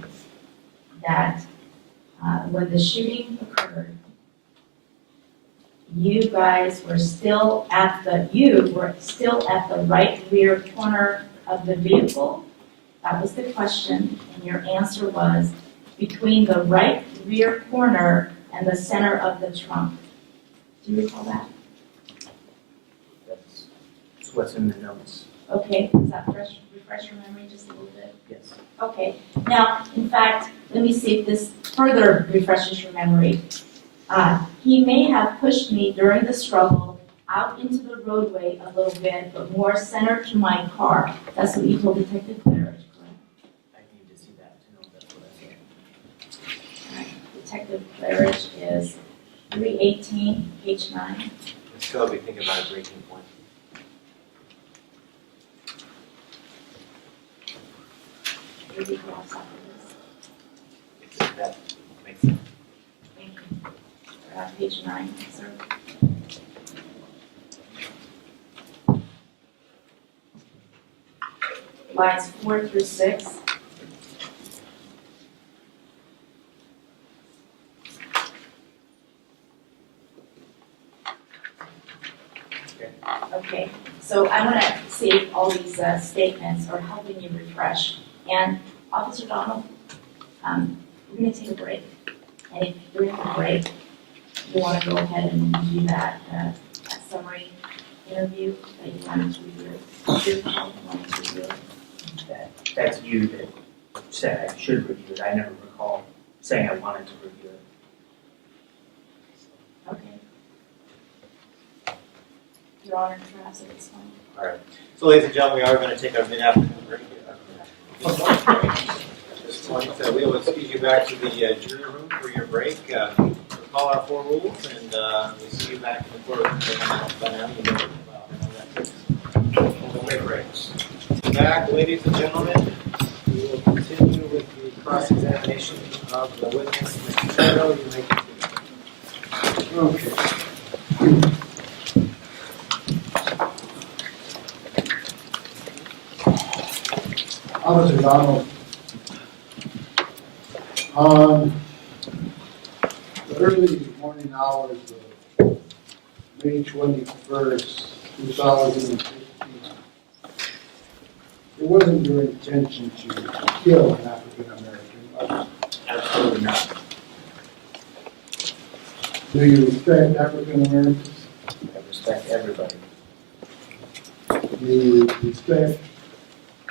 that when the shooting occurred, you were still at the right rear corner of the vehicle. That was the question, and your answer was between the right rear corner and the center of the trunk. Do you recall that? That's what's in the notes. Okay, does that refresh your memory just a little bit? Yes. Okay, now, in fact, let me see if this further refreshes your memory. He may have pushed me during the struggle out into the roadway a little bit, but more centered to my car. That's what you told Detective Claridge, correct? I need to see that to know if that's what I said. All right. Detective Claridge is 318, page 9. Let's go, we think about a breaking point. Maybe cross off of That makes sense. this. Thank you. Page 9, sir. Lines 4 through 6. Okay, so I want to see if all these statements are helping you refresh. And Officer Donald, we're going to take a break. And if during the break you want to go ahead and do that summary interview that you wanted to review, That's you that said I should review it. I never recall saying I wanted to review it. Okay. Your Honor, perhaps at this point. All right. So, ladies and gentlemen, we are going to take our mid-afternoon break. At this point, we will excuse you back to the jury room for your break. We'll call our 4 rules, and we'll see you back in the courtroom. By now, you know the way breaks. Back, ladies and gentlemen, we will continue with the cross-examination of of the witness. Mr. Farrell, you may continue. Okay. Officer Donald, on the early morning hours of May 21st, 2015, it wasn't your intention to kill an African American. Absolutely not. Do you respect African Americans? I respect everybody. Do you respect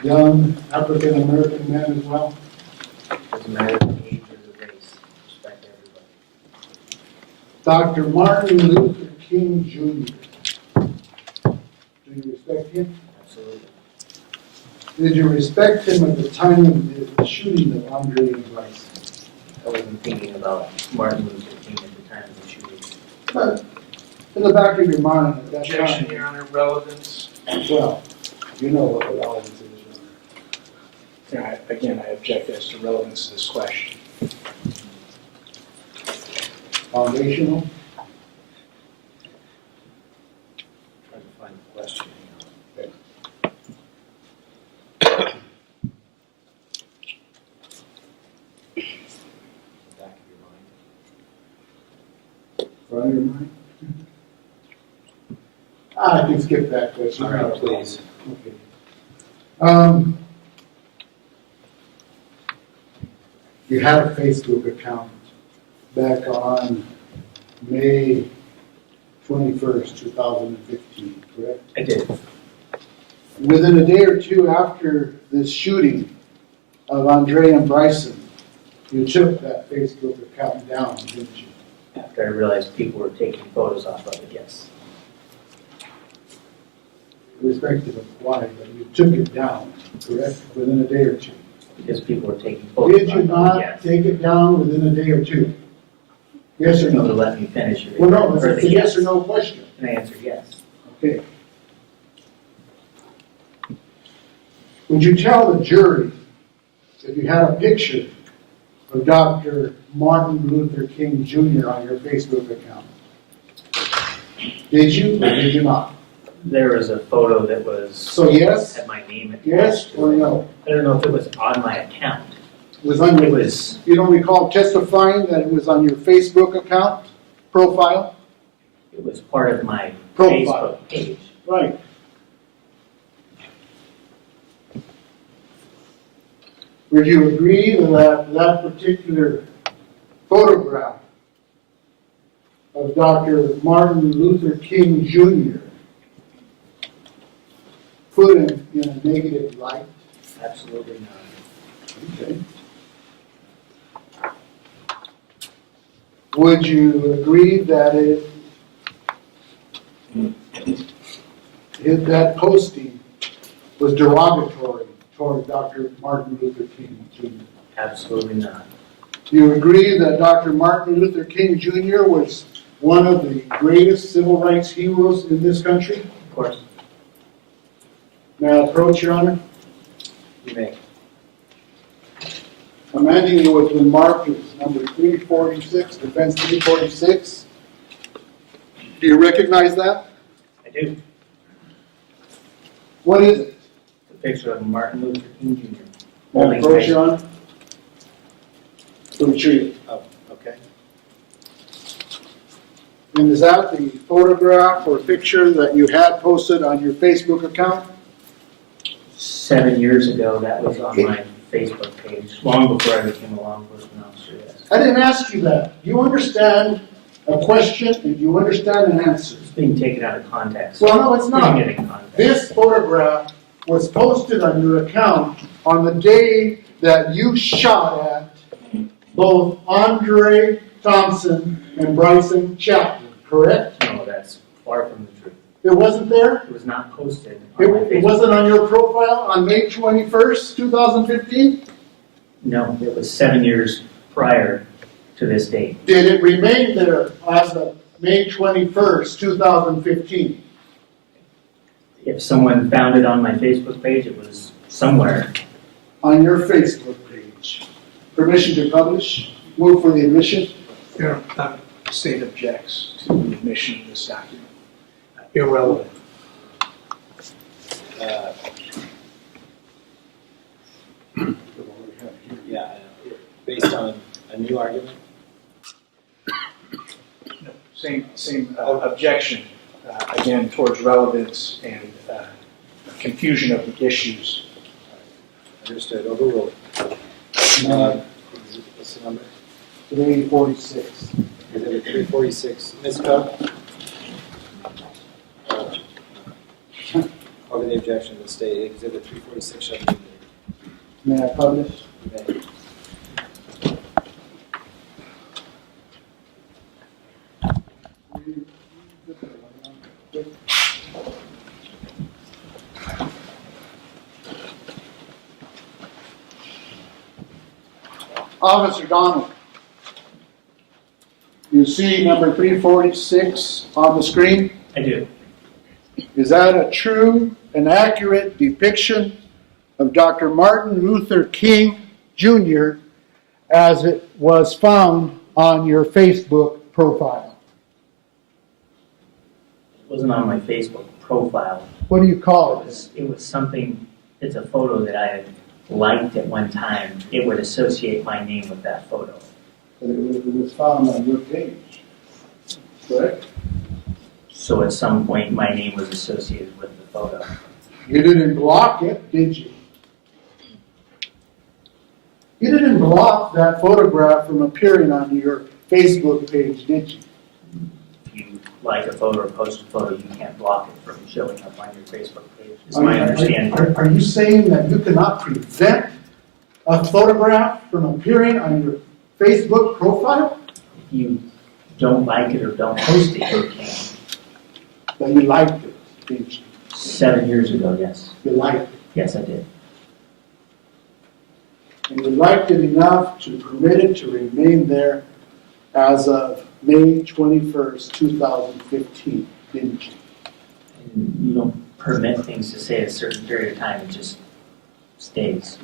young African American men as well? Doesn't matter the age or the race. Respect everybody. Dr. Martin Luther King Jr. Do you respect him? Absolutely. Did you respect him at the time of the shooting of Andre and Bryce? I wasn't thinking about Martin Luther King at the time of the shooting. But in the back of your mind at that Objection, time, Your Honor, relevance. well, you know what the relevance is, Your Honor. Again, I object as to relevance of this question. Foundational, Trying to find the question. Back of your mind. front of your mind? I can skip that question. All right, please. Okay. You had a Facebook account back on May 21st, 2015, correct? I did. Within a day or two after this shooting of Andre and Bryson, you took that Facebook account down, didn't you? After I realized people were taking photos off of it, yes. Irrespective of why, but you took it down, correct? Within a day or two. Because people were taking photos Did off you of it, not yes. take it down within a day or two? Yes or You know, to no? let me finish it. Well, no, For it's the a yes or no question. And I answered yes. Okay. Would you tell the jury if you had a picture of Dr. Martin Luther King Jr. on your Facebook account? Did you or did you not? There was a photo that was, So yes, had my name attached yes to or it. no? I don't know if it was on my account. It was on It your, was, you don't recall testifying that it was on your Facebook account, profile? it was part of my Profile. Facebook page. Right. Would you agree that that particular photograph of Dr. Martin Luther King Jr. put him in a negative light? Absolutely not. Okay. Would you agree that that posting was derogatory toward Dr. Martin Luther King Jr.? Absolutely not. Do you agree that Dr. Martin Luther King Jr. was one of the greatest civil rights heroes in this country? Of course, May I approach, Your Honor? you may. I'm handing you what's been marked as number 346, defense 346. Do you recognize that? I do. What is it? The picture of Martin Luther King Jr. May I holding approach, my- Your Honor? Let me show you. Oh, okay. And is that the photograph or picture that you had posted on your Facebook account? 7 years ago, that was on my Facebook page, long before I became a law enforcement officer, yes. I didn't ask you that. You understand a question and you understand an answer. It's being taken out of context. Well, no, it's not. Putting it in context. This photograph was posted on your account on the day that you shot at both Andre Thompson and Bryson Chaplin, correct? No, that's far from the truth. It wasn't there? It was not posted on my It Facebook. wasn't on your profile on May 21st, 2015? No, it was 7 years prior to this date. Did it remain there as of May 21st, 2015? If someone found it on my Facebook page, it was somewhere. On your Facebook page. Permission to publish? move for the admission. Your state objects to the admission of this document. Irrelevant. Yeah, based on a new argument? No, same objection, again, towards relevance and confusion of the issues. Understood, overruled. No. What's the number? 346. Exhibit 346. Ms. Coe? Over the objection of the state, exhibit 346 shall be admitted. May I publish? You may. Officer Donald, you see number 346 on the screen? I do. Is that a true and accurate depiction of Dr. Martin Luther King Jr. as it was found on your Facebook profile? It wasn't on my Facebook profile. What do you call it? It was something, it's a photo that I had liked at one time. It would associate my name with that photo. But it was found on your page, correct? So at some point, my name was associated with the photo. You didn't block it, did you? You didn't block that photograph from appearing on your Facebook page, did you? If you like a photo or post a photo, you can't block it from showing up on your Facebook page, is my understanding. Are you saying that you cannot prevent a photograph from appearing on your Facebook profile? If you don't like it or don't post it, you can. But you liked it, didn't you? 7 years ago, yes. You liked it. Yes, I did. And you liked it enough to permit it to remain there as of May 21st, 2015, didn't you? And you don't permit things to stay a certain period of time, it just stays.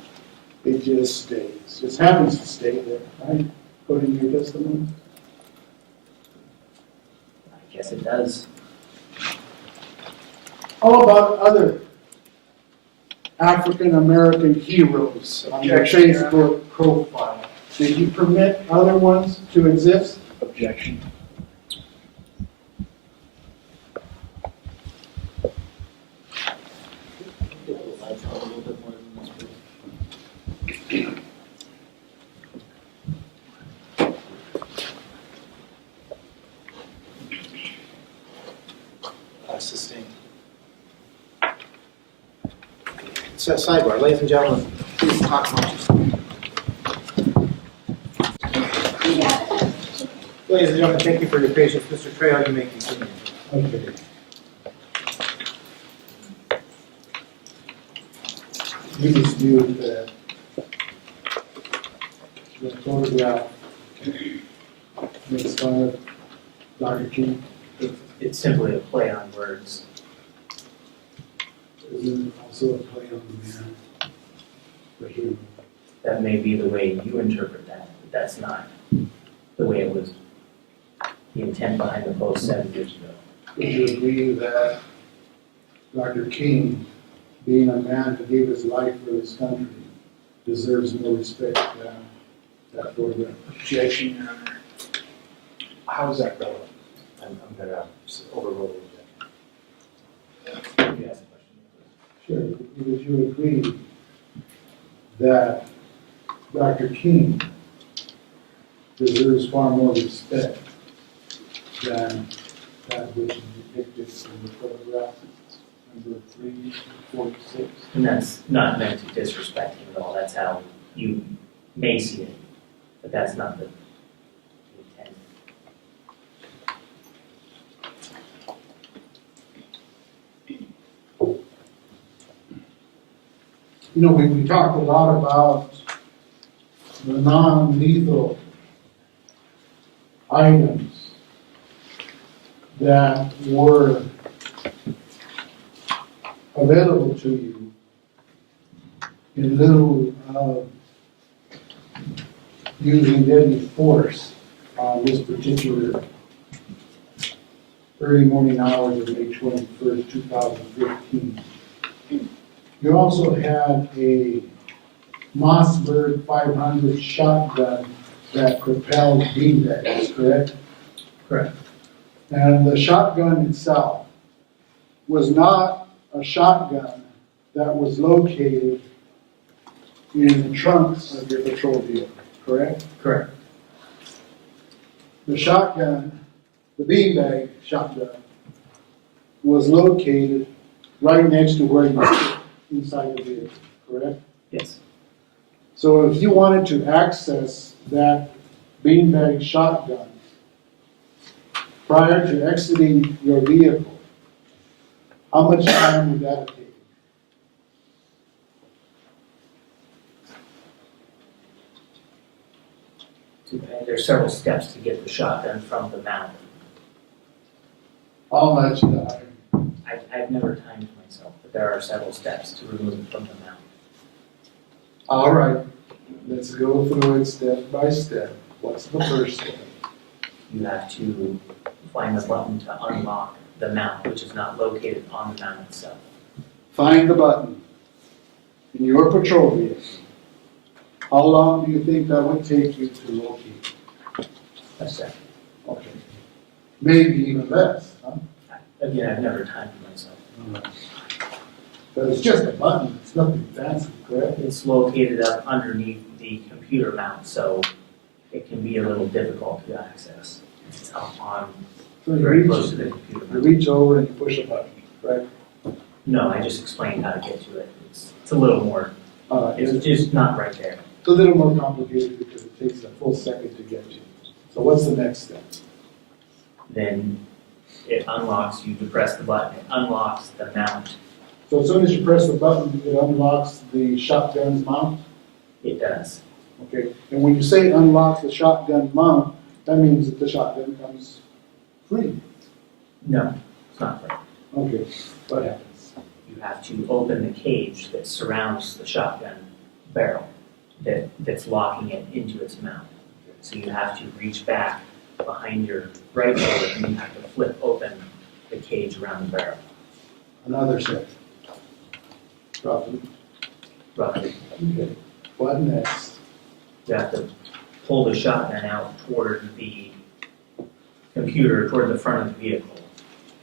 It just stays. Just happens to stay there, right? According to your testimony. I guess it does. How about other African-American heroes on your Facebook profile? Did you permit other ones to exist? Objection. Sustained. So sidebar, ladies and gentlemen, please talk amongst yourselves. Ladies and gentlemen, thank you for your patience. Mr. Trejo, you may continue. Okay. You dispute that the photograph makes fun of Dr. King? It's simply a play on words. Isn't it also a play on the man? The hero? That may be the way you interpret that, but that's not the way it was, the intent behind the post 7 years ago. Would you agree that Dr. King, being a man who gave his life for this country, deserves more respect than that photograph? Objection, Your Honor. How is that relevant? I'm going to overrule the objection. You ask a question. Sure, would you agree that Dr. King deserves far more respect than that which is depicted in the photograph, number 346? And that's not meant to disrespect him at all. That's how you may see it, but that's not the intent. You know, we talked a lot about the non-lethal items that were available to you in lieu of using deadly force on this particular early morning hours of May 21st, 2015. You also had a Mossberg 500 shotgun that propelled beanbags, correct? Correct. And the shotgun itself was not a shotgun that was located in the trunk of your patrol vehicle, correct? Correct. The shotgun, the beanbag shotgun, was located right next to where you sit inside the vehicle, correct? Yes. So if you wanted to access that beanbag shotgun prior to exiting your vehicle, how much time would that have taken? There's several steps to get the shotgun from the mount. How much time? I've never timed myself, but there are several steps to remove it from the mount. All right, let's go through it step by step. What's the first step? You have to find the button to unlock the mount, which is not located on the mount itself. Find the button in your patrol vehicle. How long do you think that would take you to locate? A second. Okay. Maybe even less, huh? Again, I've never timed myself. But it's just a button, it's nothing fancy, correct? It's located up underneath the computer mount, so it can be a little difficult to access. It's up on, So you very close to reach, the computer you mount. reach over and you push a button, right? No, I just explained how to get to it. It's a little more, It's it's just not right there. a little more complicated because it takes a full second to get to. So what's the next step? Then it unlocks, you depress the button, it unlocks the mount. So as soon as you press the button, it unlocks the shotgun's mount? It does. Okay, and when you say unlocks the shotgun mount, that means that the shotgun comes free. No, it's not right. Okay, what happens? You have to open the cage that surrounds the shotgun barrel that's locking it into its mount. So you have to reach back behind your right shoulder and you have to flip open the cage around the barrel, Another step. Roughly. roughly. Okay, what next? You have to pull the shotgun out toward the computer, toward the front of the vehicle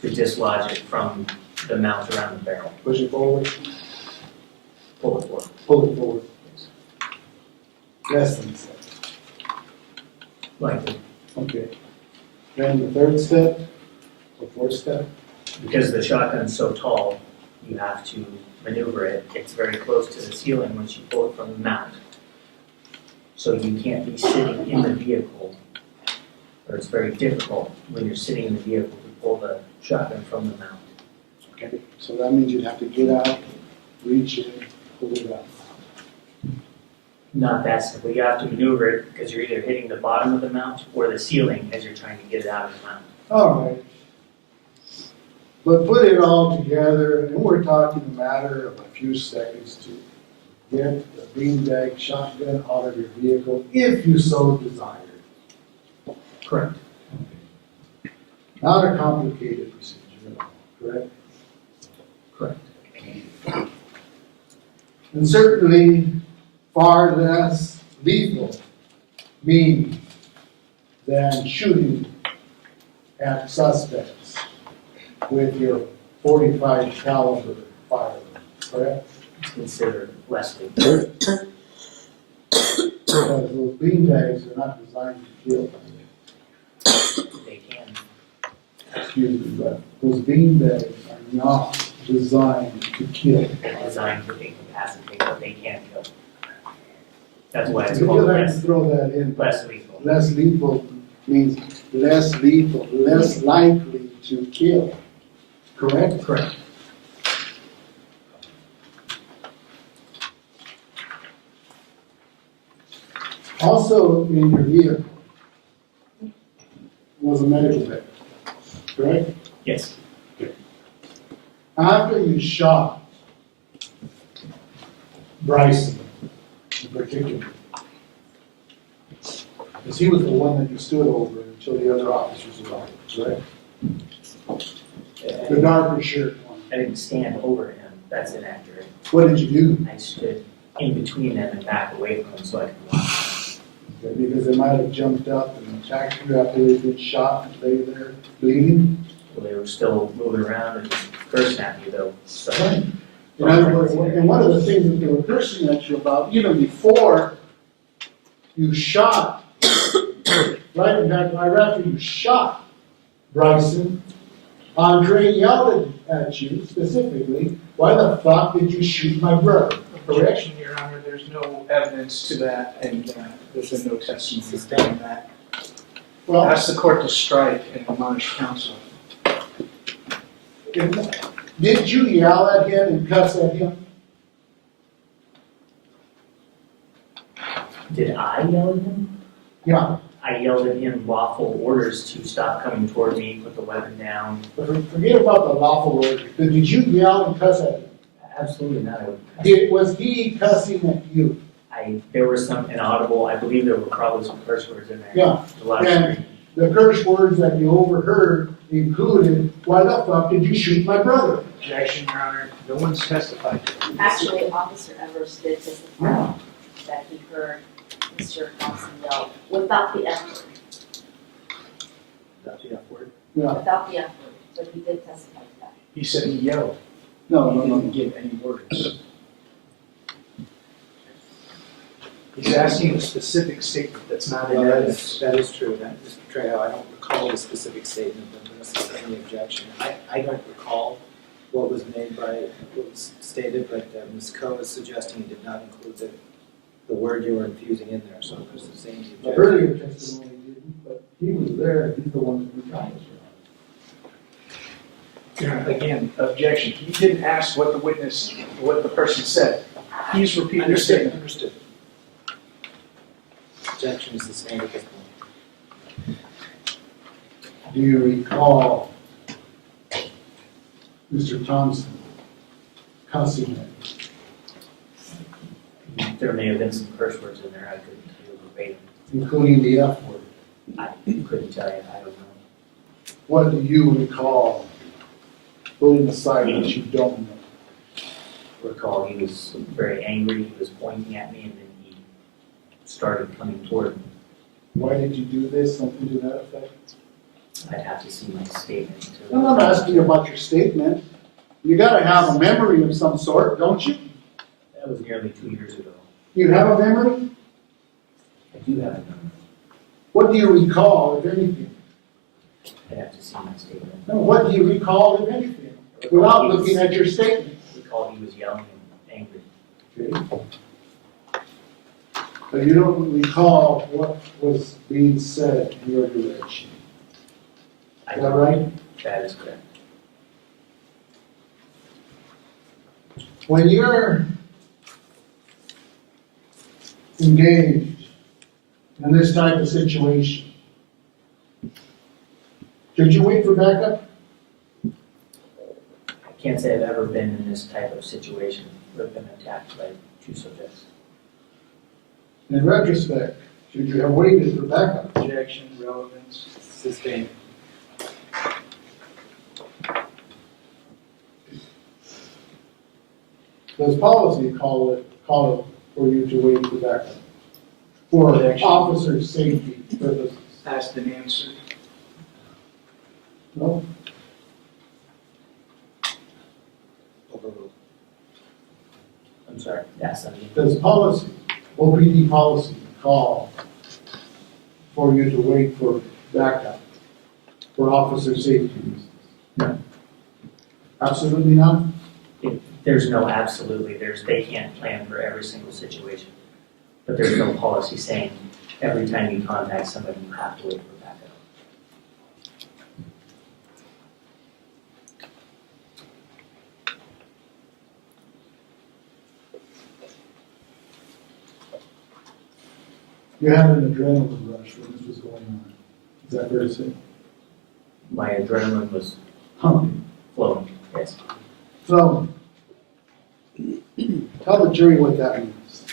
to dislodge it from the mount around the barrel. Push it forward, Pull it forward. pull it forward. Less than a step. Like the Okay. Then the third step, or fourth step? Because the shotgun's so tall, you have to maneuver it. It's very close to the ceiling once you pull it from the mount. So you can't be sitting in the vehicle, or it's very difficult when you're sitting in the vehicle to pull the shotgun from the mount. Okay, so that means you'd have to get out, reach in, pull it out. Not that simple. You have to maneuver it because you're either hitting the bottom of the mount or the ceiling as you're trying to get it out of the mount. All right. But put it all together, and we're talking a matter of a few seconds to get the beanbag shotgun out of your vehicle, if you so desired. Correct. Not a complicated procedure at all, correct? Correct. And certainly far less lethal means than shooting at suspects with your .45 caliber firearm, correct? It's considered less lethal. Because those beanbags are not designed to kill. They can. Excuse me, but those beanbags are not designed to kill. Designed to incapacitate, but they can kill. That's why it's You called have to less throw that in. lethal. Less lethal means less lethal, less likely to kill, correct? Correct. Also in your vehicle was a medical bag, correct? Yes. After you shot Bryson in particular, Because he was the one that you stood over until the other officers arrived, right? The darker shirt one. I didn't stand over him, that's inaccurate. What did you do? I stood in between them and back away from him so I could watch. Because they might have jumped up and attacked you after they'd been shot and lay there bleeding. Well, they were still moving around and cursing at me though, so. Right. In other words, and one of the things that they were cursing at you about, even before you shot, right, in fact, right after you shot Bryson, Andre yelled at you specifically, why the fuck did you shoot my brother? Correction, Your Honor, there's no evidence to that, and there's been no testimony on that. Well, Ask the court to strike and admonish counsel. did you yell at him and cuss at him? Did I yell at him? Yeah, I yelled at him lawful orders to stop coming toward me, put the weapon down. but forget about the lawful order, but did you yell and cuss at him? Absolutely not. Was he cussing at you? There was some inaudible, I believe there were probably some curse words in there. Yeah, A lot of and screaming. the curse words that you overheard included, why the fuck did you shoot my brother? Objection, Your Honor, no one's testified to it. Actually, Officer Evers did testify Yeah. that he heard Mr. Thompson yell without the F word, Yeah, without the F word, but he did testify to that. He said he yelled. no, He no, didn't no. give any words. He's asking a specific statement that's not in Well, evidence. that is true, that, Mr. Trejo, I don't recall the specific statement, but unless there's any objection. I don't recall what was made by, what was stated, but Ms. Coe is suggesting he did not include the word you were infusing in there, so there's the same The objection. earlier testimony didn't, but he was there, he's the one who tried it. Your Honor, again, objection. He didn't ask what the witness, what the person said. He's repeating the Understood, statement. understood. Objection is sustained at this point. Do you recall Mr. Thompson cussing at you, There may have been some curse words in there, I couldn't tell you verbatim. including the F word? I couldn't tell you, I don't know. What do you recall, putting aside what you don't know? Recall he was very angry, he was pointing at me and then he started coming toward me. Why did you do this, something to that effect? I'd have to see my statement. to- I'm not asking you about your statement. You gotta have a memory of some sort, don't you? That was nearly 2 years ago. You have a memory? I do have a number. What do you recall, if anything? I'd have to see my statement. No, what do you recall, if anything? Without looking at your statement. Recall he was yelling and angry. Okay. But you don't recall what was being said in your direction. I Is that don't- right? That is correct. When you're engaged in this type of situation, should you wait for backup? I can't say I've ever been in this type of situation where I've been attacked by two subjects. In retrospect, should you have waited for backup? Objection, relevance. Sustained. Does policy call for you to wait for backup? For Objection. officer safety purposes? Asked and answered. No? Overruled. I'm sorry, yes, I mean, Does policy, OPD policy, call for you to wait for backup for officer safety reasons? No. Absolutely not? there's no absolutely, they can't plan for every single situation. But there's no policy saying every time you contact somebody, you have to wait for backup. You had an adrenaline rush when this was going on. Is that fair to say? My adrenaline was Pumping. flowing, yes. So, tell the jury what that means.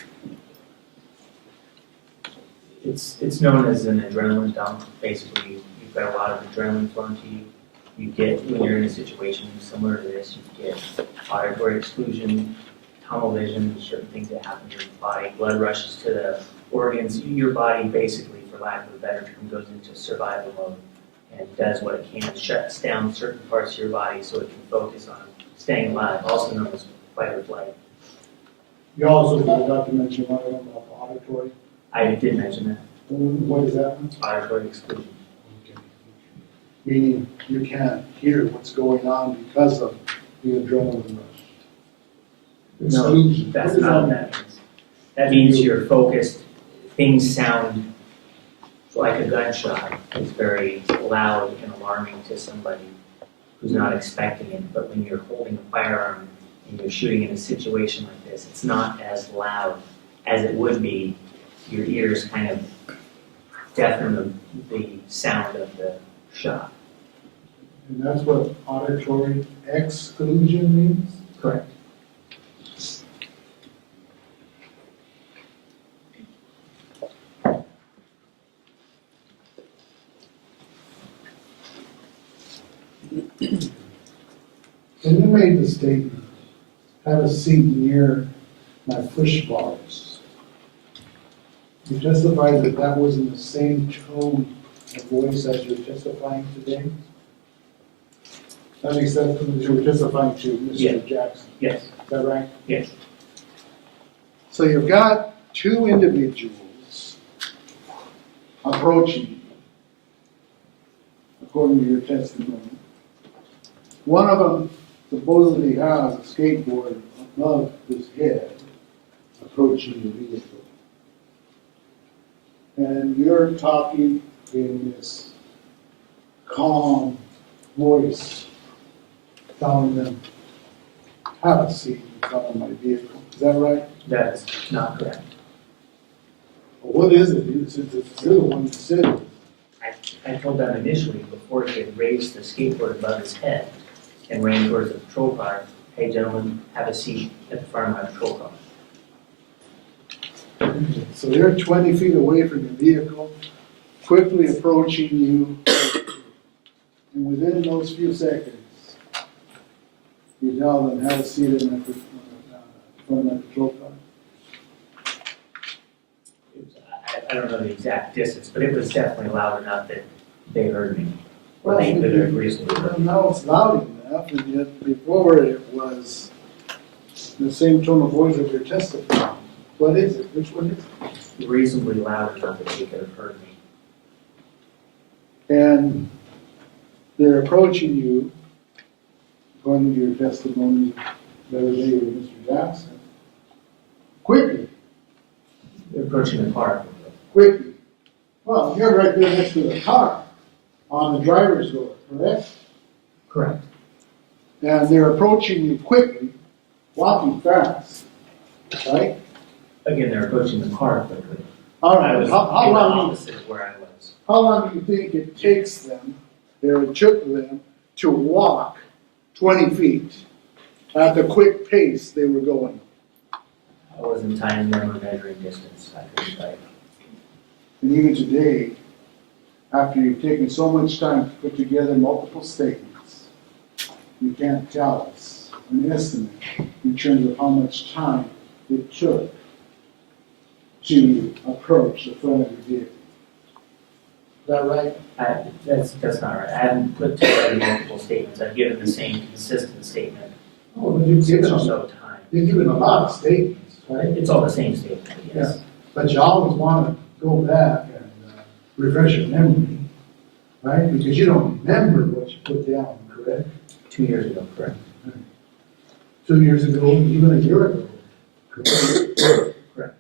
It's known as an adrenaline dump. Basically, you've got a lot of adrenaline flowing to you. You get, when you're in a situation similar to this, you get auditory exclusion, tunnel vision, certain things that happen to your body, blood rushes to the organs. Your body basically, for lack of a better term, goes into survival mode and does what it can, shuts down certain parts of your body so it can focus on staying alive, also known as fight or flight. You also forgot to mention one of them about the auditory. I did mention that, What is that one? auditory exclusion. Okay. Meaning you can't hear what's going on because of the adrenaline rush. No, Exclusion. that's What does not what that that means. That means you're focused, things sound like a gunshot. It's very loud and alarming to somebody who's not expecting it, but when you're holding a firearm and you're shooting in a situation like this, it's not as loud as it would be. Your ears kind of deafen the sound of the shot. And that's what auditory exclusion means? Correct. When you made the statement, have a seat near my push bars, you testified that that was in the same tone of voice as you're testifying today? That makes sense, because you were testifying to Yeah. Mr. Jackson, Yes, is that right? yes. So you've got two individuals approaching you, according to your testimony. One of them supposedly has a skateboard above his head, approaching the vehicle. And you're talking in this calm voice, telling them, have a seat in front of my vehicle. Is that right? That is not correct. Well, what is it? You're the one that said it. I told them initially, before he had raised the skateboard above his head and ran towards the patrol car, hey gentlemen, have a seat at the front of my patrol car. So they're 20 feet away from your vehicle, quickly approaching you, and within those few seconds, you tell them, have a seat in front of my patrol car. I don't know the exact distance, but it was definitely loud enough that they heard me. Or Well, they could have reasonably heard me. now it's loud enough, and yet before it was the same tone of voice that you're testifying. What is it? Which one is it? Reasonably loud enough that they could have heard me. And they're approaching you, according to your testimony the other day with Mr. Jackson, quickly, They're approaching the car. quickly. Well, you're right there next to the car, on the driver's door, correct? Correct. And they're approaching you quickly, walking fast, right? Again, they're approaching the car quickly. All I right, was how in the long, opposite of where I was. how long do you think it takes them, or it took them, to walk 20 feet at the quick pace they were going? I wasn't timing them or measuring distance. I couldn't tell you. And even today, after you've taken so much time to put together multiple statements, you can't tell us an estimate in terms of how much time it took to approach the front of your vehicle. Is that right? That's not right. I haven't put together multiple statements. I've given the same consistent statement Oh, you've since given or a, so time. you've given a lot of statements, right? It's all the same statement, yes. But you always want to go back and refresh your memory, right? Because you don't remember what you put down, correct? 2 years ago, correct? 2 years ago, even a year ago, correct? Correct.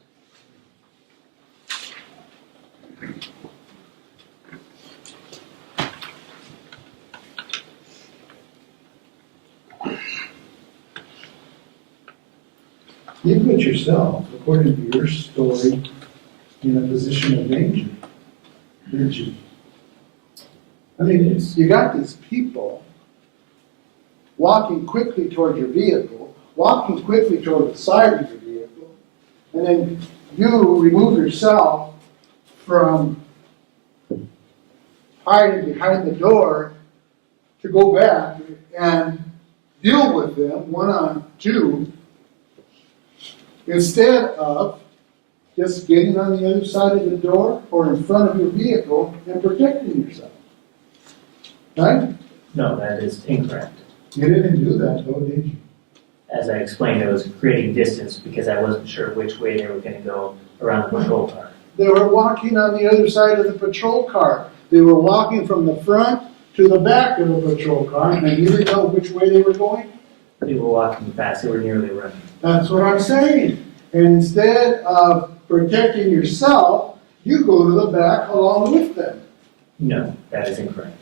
You put yourself, according to your story, in a position of danger, didn't you? I mean, you got these people walking quickly toward your vehicle, walking quickly toward the side of your vehicle, and then you remove yourself from hiding behind the door to go back and deal with them one-on-two instead of just getting on the other side of the door or in front of your vehicle and protecting yourself. Right? No, that is incorrect. You didn't do that though, did you? As I explained, I was creating distance because I wasn't sure which way they were gonna go around the patrol car. They were walking on the other side of the patrol car. They were walking from the front to the back of the patrol car, and you didn't know which way they were going? They were walking fast, they were nearly running. That's what I'm saying. And instead of protecting yourself, you go to the back along with them. No, that is incorrect.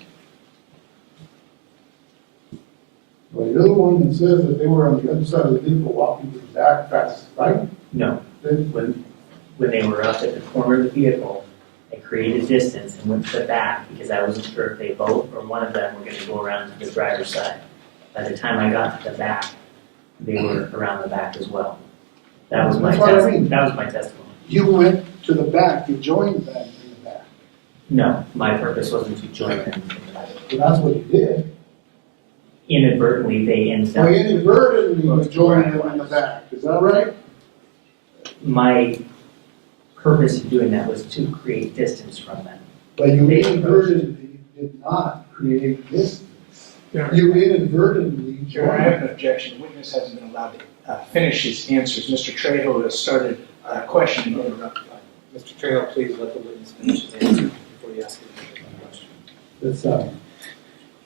Well, you're the one that says that they were on the other side of the vehicle walking to the back fast, right? No, when they were up at the corner of the vehicle, I created distance and went to the back because I wasn't sure if they both or one of them were gonna go around to the driver's side. By the time I got to the back, they were around the back as well. That was my That's what I mean. that was my testimony. You went to the back, you joined them in the back. No, my purpose wasn't to join them in the back. But that's what you did. Inadvertently, they ended So up, inadvertently, you joined them in the back. Is that right? my purpose in doing that was to create distance from them. But you They inadvertently did not create distance. Your You inadvertently Your Honor, I have joined. an objection. The witness hasn't been allowed to finish his answers. Mr. Trejo has started questioning and interrupting. Mr. Trejo, please let the witness finish his answer before you ask him a question. That's,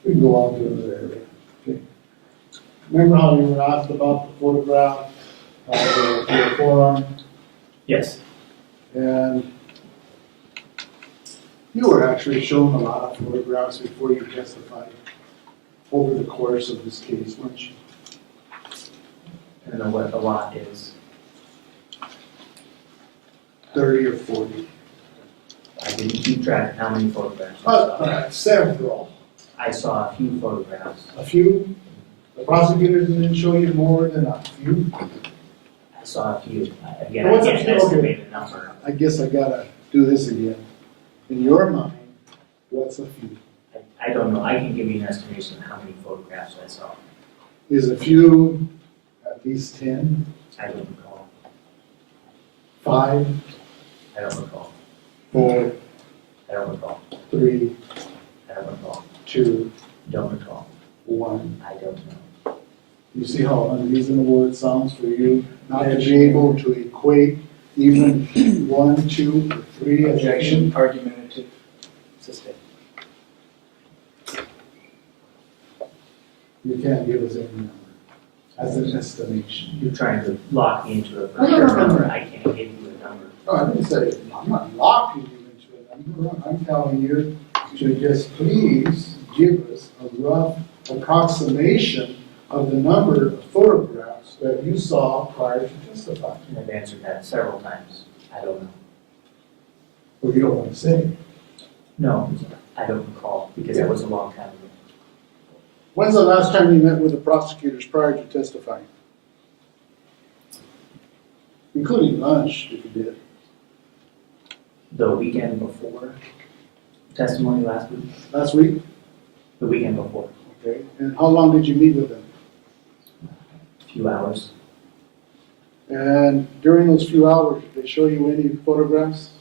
we can go on to another area. Okay. Remember how you were asked about the photograph of your forearm? Yes, And you were actually shown a lot of photographs before you testified over the course of this case, weren't you? I don't know what a lot is. 30 or 40. I didn't keep track of how many photographs I saw. Several. I saw a few photographs. A few. The prosecutors didn't show you more than a few. I saw a few. Again, I What's a can't few? estimate a number. I guess I gotta do this again. In your mind, what's a few? I don't know. I can give you an estimation of how many photographs I saw. Is a few at least 10, I don't recall. 5, I don't recall. 4, I don't recall. 3, I don't recall. 2, Don't recall. 1. I don't know. You see how unreasonable it sounds for you not to be able to equate even 1, 2, or 3 as a Objection, argumentative, sustained. You can't give us any number as an estimation. You're trying to lock me into a for No, no, sure no, no, number. no. I can't give you a number. No, I didn't say, I'm not locking you into a number. I'm telling you to just please give us a rough approximation of the number of photographs that you saw prior to testifying. And I've answered that several times. I don't know. Or you don't want to say. No, I don't recall because it was a long time ago. When's the last time you met with the prosecutors prior to testifying? Including lunch, if you did. The weekend before testimony last week? Last week? The weekend before. Okay. And how long did you meet with them? A few hours. And during those few hours, did they show you any photographs?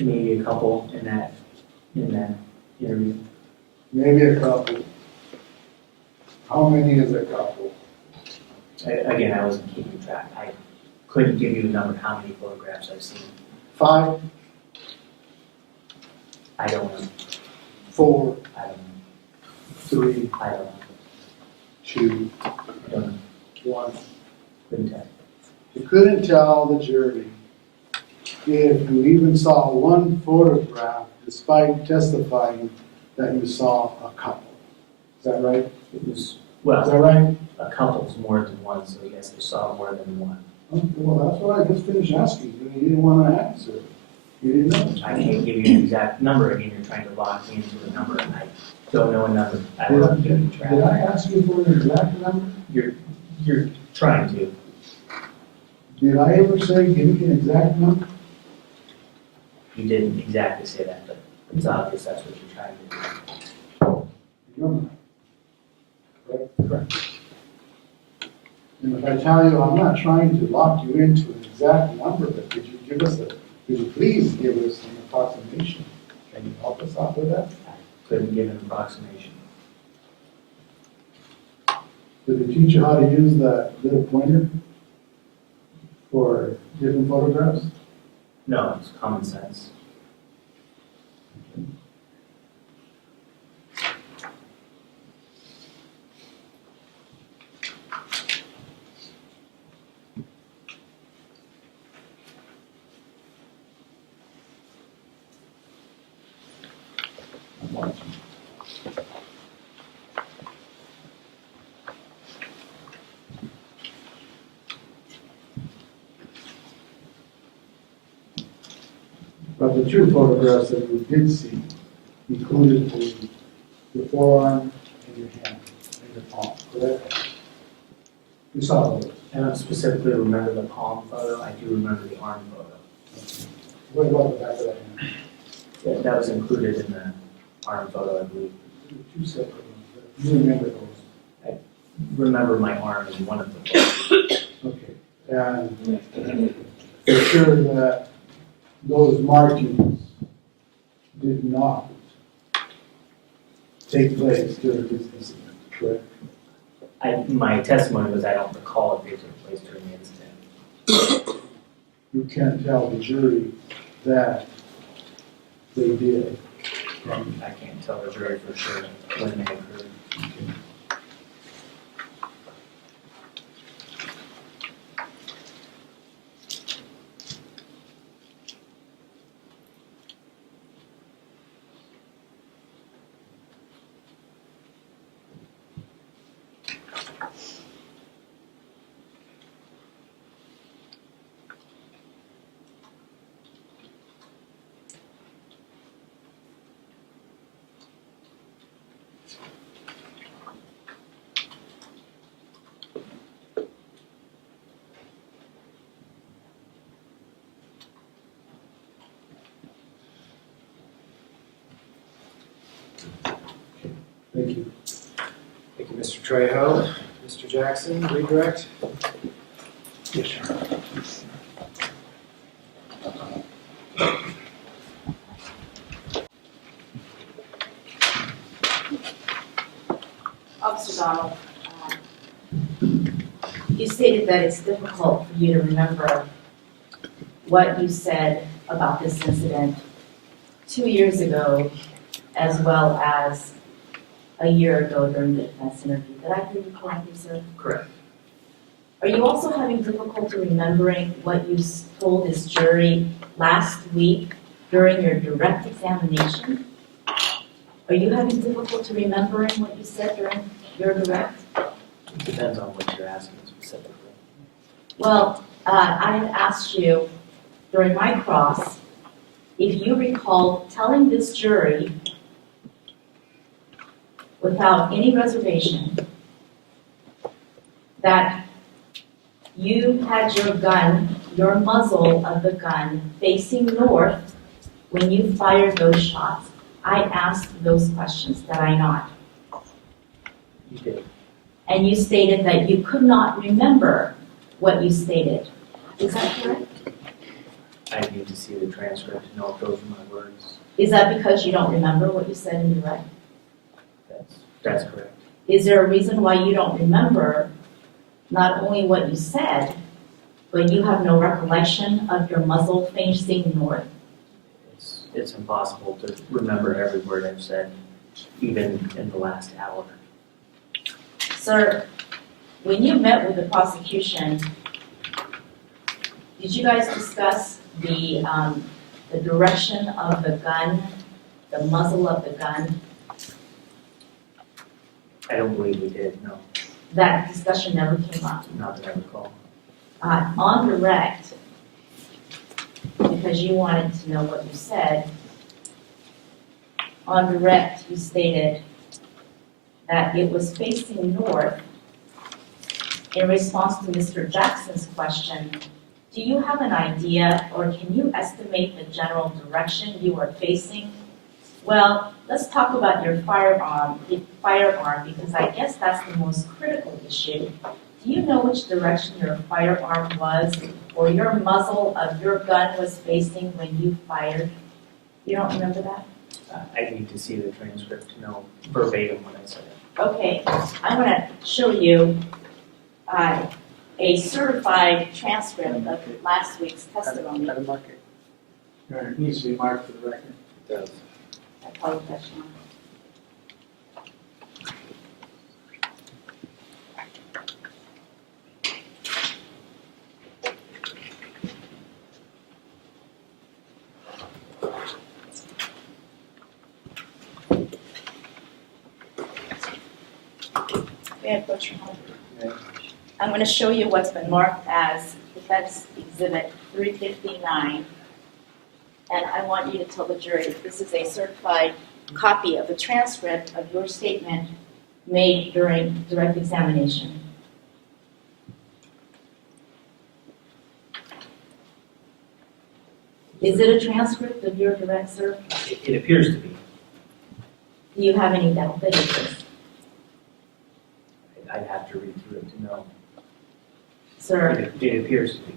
Maybe a couple in that interview. Maybe a couple. How many is a couple? Again, I wasn't keeping track. I couldn't give you a number how many photographs I've seen. 5, I don't know. 4, I don't know. 3, I don't know. 2, I don't know. 1. Couldn't tell. You couldn't tell the jury if you even saw one photograph despite testifying that you saw a couple. Is that right? It was, Is well, that right? a couple's more than one, so yes, they saw more than one. Okay, well, that's what I just finished asking you. You didn't want to answer. You didn't know. I can't give you an exact number. Again, you're trying to lock me into a number. I don't know a number. I wasn't keeping track. Did I ask you for an exact number? You're trying to. Did I ever say give me an exact number? You didn't exactly say that, but it's obvious that's what you're trying to do. You're not. Correct. And if I tell you, I'm not trying to lock you into an exact number, but could you please give us an approximation? Can you help us out with that? Couldn't give an approximation. Did they teach you how to use that little pointer for different photographs? No, it's common sense. But the two photographs that we did see included the forearm and your hand and your palm, correct? You saw those. I don't specifically remember the palm photo, I do remember the arm photo. What about the back of that hand? Yeah, that was included in the arm photo, I believe. Two separate ones, but you remember those. Remember my arm in one of the photos. Okay. And for sure that those markings did not take place during this incident, correct? My testimony was I don't recall if they took place during the incident. You can't tell the jury that they did. I can't tell the jury for sure when they occurred. Thank you. Thank you, Mr. Trejo. Mr. Jackson, redirect. Yes, sir. Officer Donald, you stated that it's difficult for you to remember what you said about this incident 2 years ago, as well as a year ago during the defense interview. Did I hear you correctly, sir? Correct. Are you also having difficulty remembering what you told this jury last week during your direct examination? Are you having difficulty remembering what you said during your direct? It depends on what you're asking specifically. Well, I had asked you during my cross if you recall telling this jury without any reservation that you had your gun, your muzzle of the gun facing north when you fired those shots. I asked those questions, did I not? You did. And you stated that you could not remember what you stated. Is that correct? I need to see the transcript to know if those are my words. Is that because you don't remember what you said in direct? That's correct. Is there a reason why you don't remember not only what you said, but you have no recollection of your muzzle facing north? It's impossible to remember every word I've said, even in the last hour. Sir, when you met with the prosecution, did you guys discuss the direction of the gun, the muzzle of the gun? I don't believe we did, no, That discussion never came up. not that I recall. On direct, because you wanted to know what you said, on direct, you stated that it was facing north in response to Mr. Jackson's question do you have an idea or can you estimate the general direction you are facing? Well, let's talk about your firearm because I guess that's the most critical issue. Do you know which direction your firearm was or your muzzle of your gun was facing when you fired? You don't remember that? I need to see the transcript to know verbatim what I said. Okay, I'm going to show you a certified transcript of last week's testimony. It needs to be marked for the record. It does. I apologize, Sean. May I approach your home? I'm going to show you what's been marked as Defense Exhibit 359. And I want you to tell the jury that this is a certified copy of the transcript of your statement made during direct examination. Is it a transcript of your direct, sir? It appears to be. Do you have any doubt that it is? I'd have to read through it to know. Sir, It appears to be.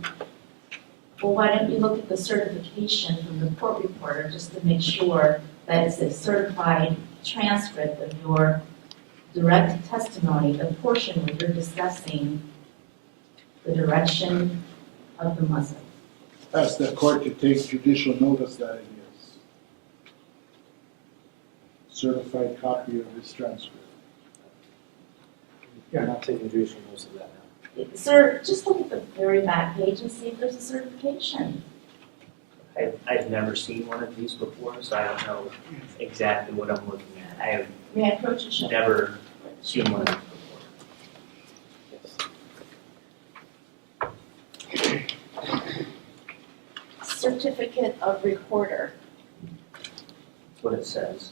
well, why don't you look at the certification from the court reporter just to make sure that it's a certified transcript of your direct testimony, the portion where you're discussing the direction of the muzzle. Ask the court to take judicial notice that it is. Certified copy of this transcript. Yeah, I'm not taking judicial notice of that now. Sir, just look at the very back page and see if there's a certification. I've never seen one of these before, so I don't know exactly what I'm looking at. I have May I approach and show? never seen one of these before. Certificate of reporter. That's what it says.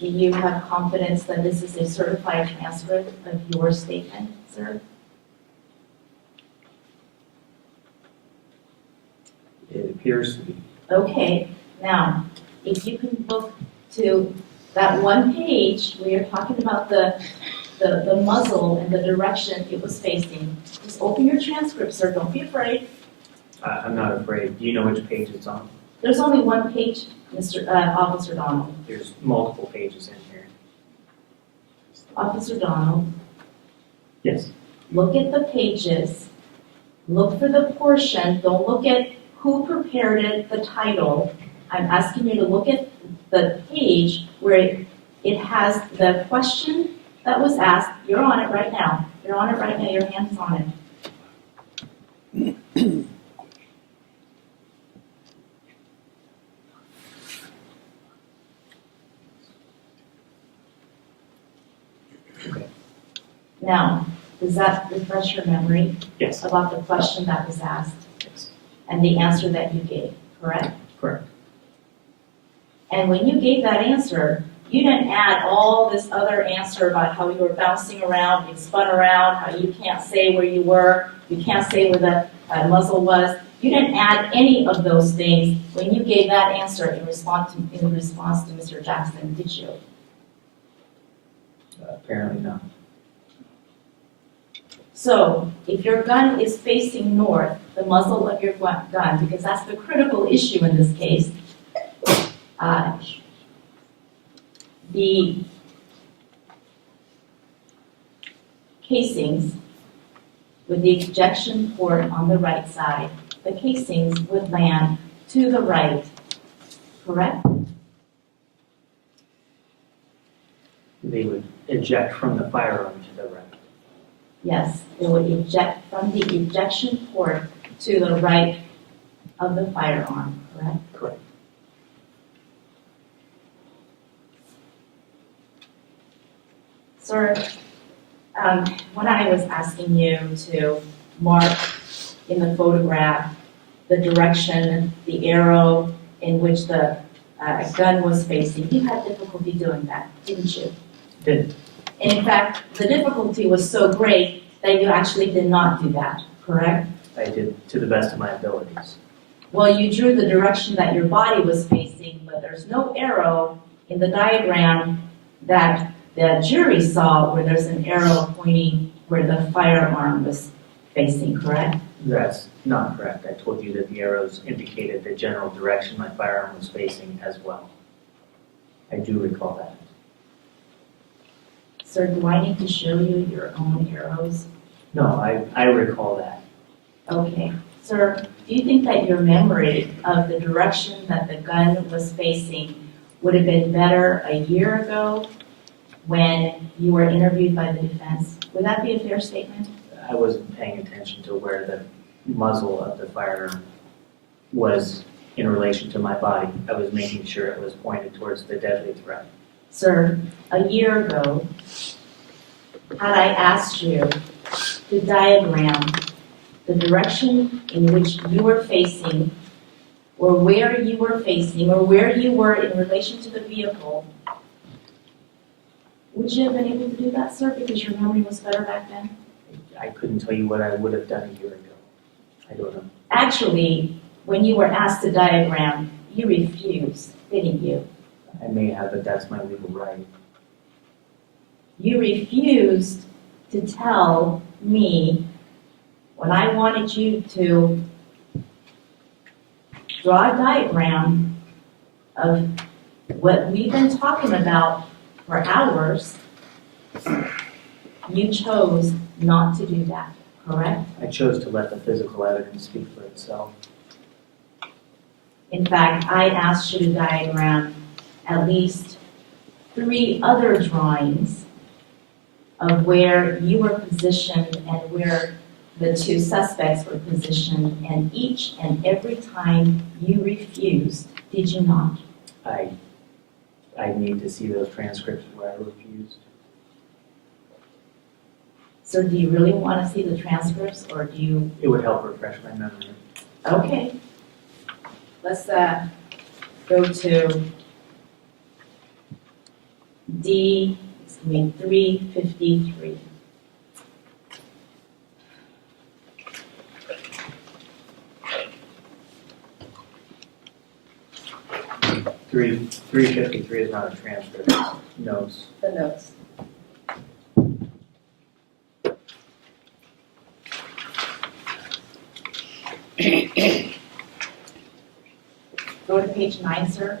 Do you have confidence that this is a certified transcript of your statement, sir? It appears to be. Okay, now, if you can look to that one page where you're talking about the muzzle and the direction it was facing, just open your transcript, sir, don't be afraid. I'm not afraid. Do you know which page it's on? There's only one page, Officer Donald. There's multiple pages in here. Officer Donald, Yes. look at the pages, look for the portion, don't look at who prepared it, the title. I'm asking you to look at the page where it has the question that was asked. You're on it right now. You're on it right now, your hand's on it. Okay. Now, does that refresh your memory Yes. about the question that was asked Yes. and the answer that you gave, correct? Correct. And when you gave that answer, you didn't add all this other answer about how you were bouncing around, being spun around, how you can't say where you were, you can't say where the muzzle was. You didn't add any of those things when you gave that answer in response to Mr. Jackson, did you? Apparently not. So, if your gun is facing north, the muzzle of your gun, because that's the critical issue in this case, the casings with the ejection port on the right side, the casings would land to the right, correct? They would eject from the firearm to the right. Yes, it would eject from the ejection port to the right of the firearm, correct? Correct. Sir, when I was asking you to mark in the photograph the direction, the arrow in which the gun was facing, you had difficulty doing that, didn't you? Did. And in fact, the difficulty was so great that you actually did not do that, correct? I did to the best of my abilities. Well, you drew the direction that your body was facing, but there's no arrow in the diagram that the jury saw where there's an arrow pointing where the firearm was facing, correct? That's not correct. I told you that the arrows indicated the general direction my firearm was facing as well. I do recall that. Sir, do I need to show you your own arrows? No, I recall that. Okay. Sir, do you think that your memory of the direction that the gun was facing would have been better a year ago when you were interviewed by the defense? Would that be a fair statement? I wasn't paying attention to where the muzzle of the firearm was in relation to my body. I was making sure it was pointed towards the deadly threat. Sir, a year ago, had I asked you to diagram the direction in which you were facing, or where you were facing, or where you were in relation to the vehicle, would you have been able to do that, sir, because your memory was better back then? I couldn't tell you what I would have done a year ago. I don't know. Actually, when you were asked to diagram, you refused, didn't you? I may have, but that's my legal right. You refused to tell me when I wanted you to draw a diagram of what we've been talking about for hours. You chose not to do that, correct? I chose to let the physical evidence speak for itself. In fact, I asked you to diagram at least 3 other drawings of where you were positioned and where the 2 suspects were positioned, and each and every time you refused, did you not? I need to see those transcripts where I refused. So do you really want to see the transcripts, or do you? It would help refresh my memory. Okay. Let's go to D, 353. Three 353 is not a transcript, it's notes. The notes. Go to page 9, sir.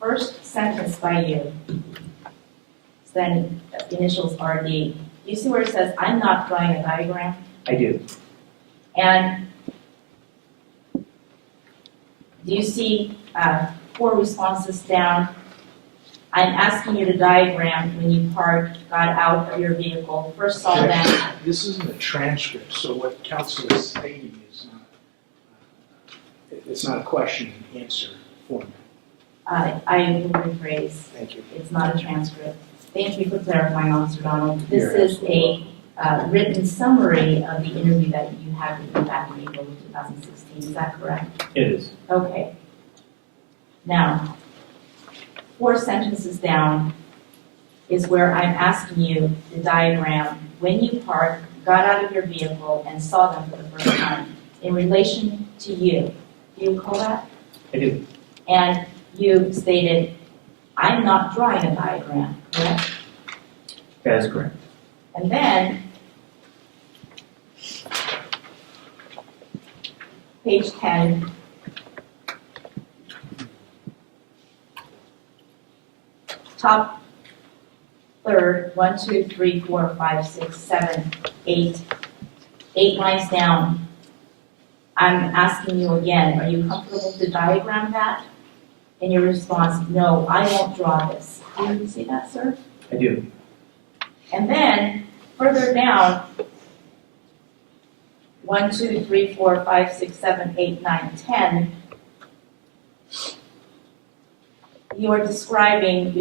First sentence by you. Then initials RD. You see where it says, I'm not drawing a diagram? I do. And do you see 4 responses down? I'm asking you to diagram when you parked, got out of your vehicle, first saw them. This isn't a transcript, so what counsel is stating is not, it's not a question and answer format. I will rephrase. Thank you. It's not a transcript. Thank you for clarifying, Officer Donald. This You're is a written summary of the interview that you had with me back in April of 2016. Is that correct? It is. Okay. Now, 4 sentences down is where I'm asking you to diagram when you parked, got out of your vehicle, and saw them for the first time in relation to you. Do you recall that? I do. And you stated, I'm not drawing a diagram, correct? That is correct. And then, page 10, top third, 1, 2, 3, 4, 5, 6, 7, 8, 8 lines down. I'm asking you again, are you comfortable to diagram that? And your response, no, I won't draw this. Do you see that, sir? I do. And then, further down, 1, 2, 3, 4, 5, 6, 7, 8, 9, 10, you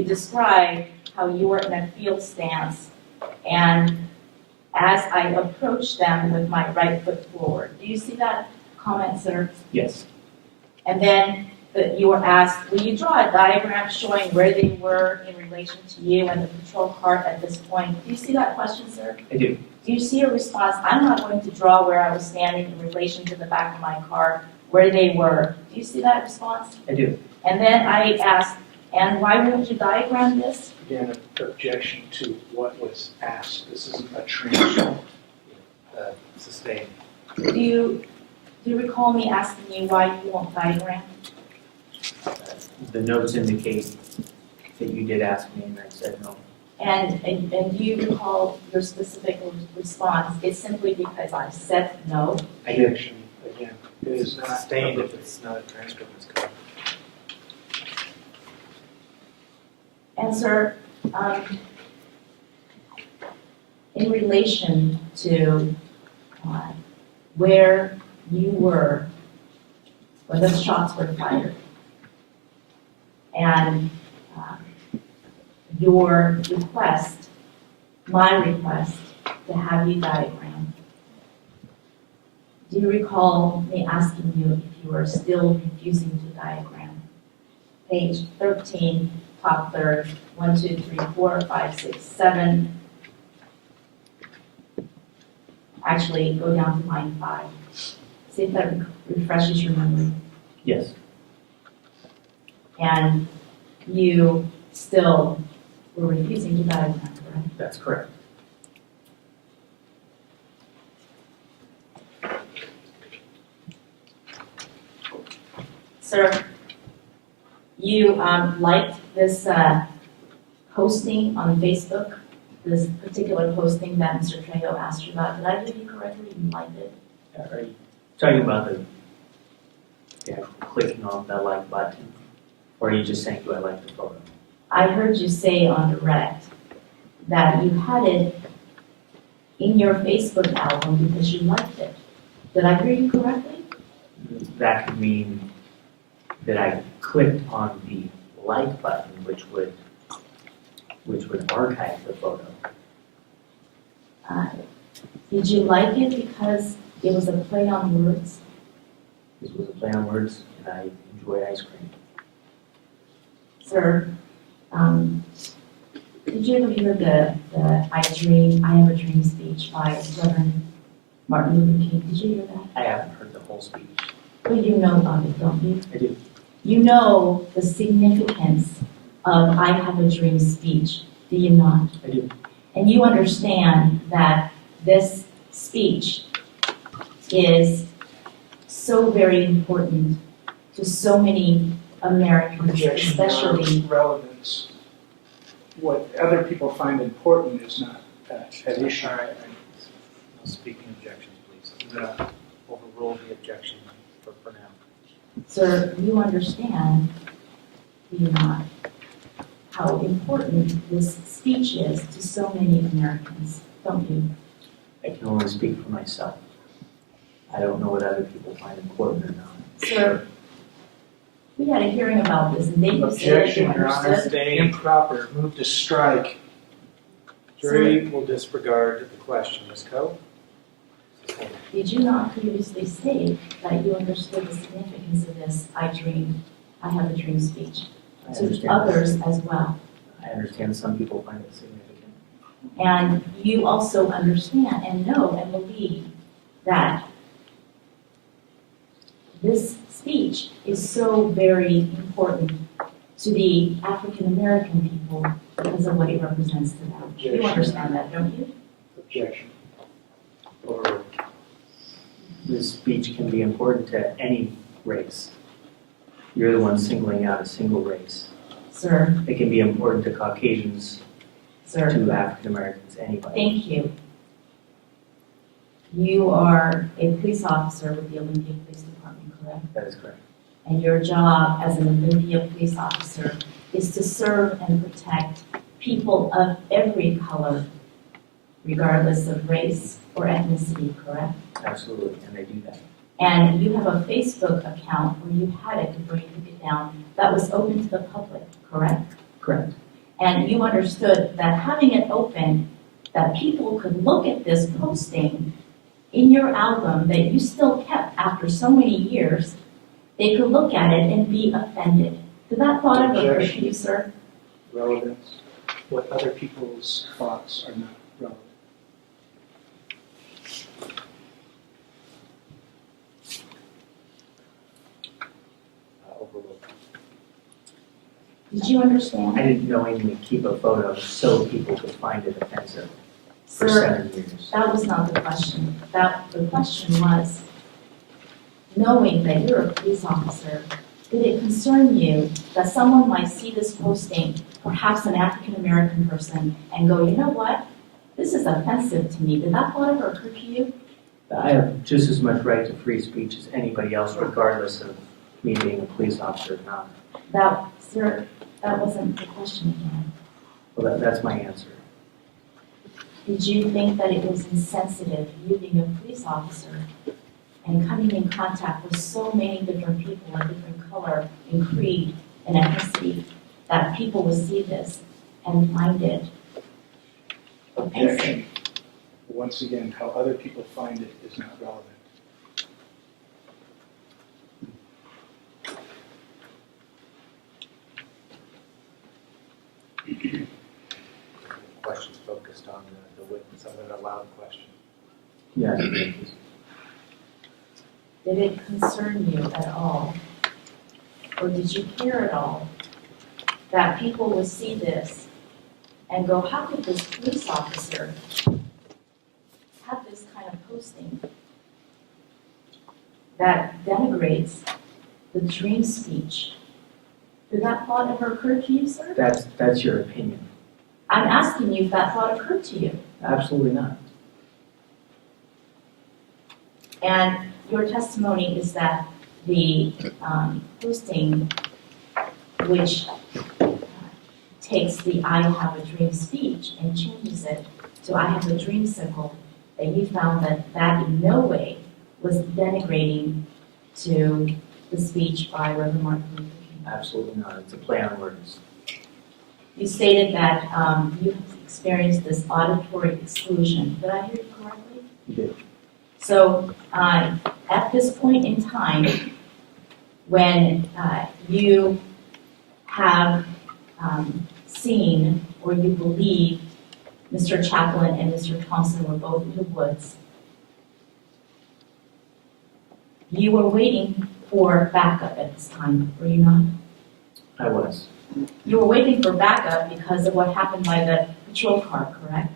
describe how you were in a field stance, and as I approached them with my right foot forward. Do you see that comment, sir? Yes. And then you were asked, will you draw a diagram showing where they were in relation to you and the patrol cart at this point? Do you see that question, sir? I do. Do Do you see a response? I'm not going to draw where I was standing in relation to the back of my car, where they were. Do you see that response? I do. And then I asked, and why wouldn't you diagram this? Again, objection to what was asked. This isn't a transcript. Sustained. Do you recall me asking you why you won't diagram? The notes indicate that you did ask me, and I said no. And do you recall your specific response? It's simply because I said no. I do. Objection, again, it is not. Sustained if it's not a transcript, it's correct. And sir, in relation to where you were when those shots were fired, and your request, my request to have you diagram, do you recall me asking you if you were still refusing to diagram? Page 13, top third, 1, 2, 3, 4, 5, 6, 7. Actually, go down to line 5. See if that refreshes your memory. Yes. And you still were refusing to diagram, correct? That's correct. Sir, you liked this posting on Facebook, this particular posting that Mr. Trejo asked you about. Did I hear you correctly? You liked it? Are you talking about the actual clicking on the like button? Or are you just saying, do I like the photo? I heard you say on direct that you had it in your Facebook album because you liked it. Did I hear you correctly? That could mean that I clicked on the like button, which would archive the photo. Did you like it because it was a play on words? This was a play on words, and I enjoy ice cream. Sir, did you ever hear the I Have a Dream speech by Reverend Martin Luther King? Did you hear that? I haven't heard the whole speech. Well, you know of it, don't you? I do. You know the significance of I Have a Dream speech, do you not? I do. And you understand that this speech is so very important to so many Americans, Objection, especially. relevance. What other people find important is not an issue. All right, no speaking objections, please. I'm going to overrule the objection for now. Sir, you understand, do you not, how important this speech is to so many Americans, don't you? I can only speak for myself. I don't know what other people find important or not. Sir, we had a hearing about this, and they said that you Objection, Your Honor. understood. Improper. Move to strike. Jury will disregard the question. Ms. Coe? Sustained. Did you not previously state that you understood the significance of this I have a dream speech I to understand. others as well? I understand some people find it significant. And you also understand and know and believe that this speech is so very important to the African American people because of what it represents to them. You Objection. understand that, don't you? Objection. Or this speech can be important to any race. You're the one singling out a single race. Sir, It can be important to Caucasians, sir, to African Americans, anybody. thank you. You are a police officer with the Olympia Police Department, correct? That is correct. And your job as an Olympia police officer is to serve and protect people of every color, regardless of race or ethnicity, correct? Absolutely, and they do that. And you have a Facebook account where you had it before you took it down that was open to the public, correct? Correct. And you understood that having it open, that people could look at this posting in your album that you still kept after so many years, they could look at it and be offended. Did that thought ever occur to you, sir? Relevance. What other people's thoughts are not relevant. Did you understand? I didn't knowingly keep a photo so people could find it offensive for Sir, 7 years. that was not the question. The question was, knowing that you're a police officer, did it concern you that someone might see this posting, perhaps an African-American person, and go, you know what? This is offensive to me. Did that thought ever occur to you? I have just as much right to free speech as anybody else, regardless of me being a police officer or not. Sir, that wasn't the question again. Well, that's my answer. Did you think that it was insensitive, you being a police officer, and coming in contact with so many different people of different color and creed and ethnicity, that people would see this and find it offensive? Once again, how other people find it is not relevant. Questions focused on the witness. I'm going to allow the question. Yes. Did it concern you at all? Or did you care at all that people would see this and go, how could this police officer have this kind of posting that denigrates the dream speech? Did that thought ever occur to you, sir? That's your opinion. I'm asking you if that thought occurred to you. Absolutely not. And your testimony is that the posting, which takes the I have a dream speech and changes it to I have a dreamsicle, that you found that that in no way was denigrating to the speech by Reverend Martin Luther King. Absolutely not. It's a play on words. You stated that you experienced this auditory exclusion. Did I hear you correctly? You did. So at this point in time, when you have seen or you believe Mr. Chaplin and Mr. Thompson were both in the woods, you were waiting for backup at this time, were you not? I was. You were waiting for backup because of what happened by the patrol car, correct?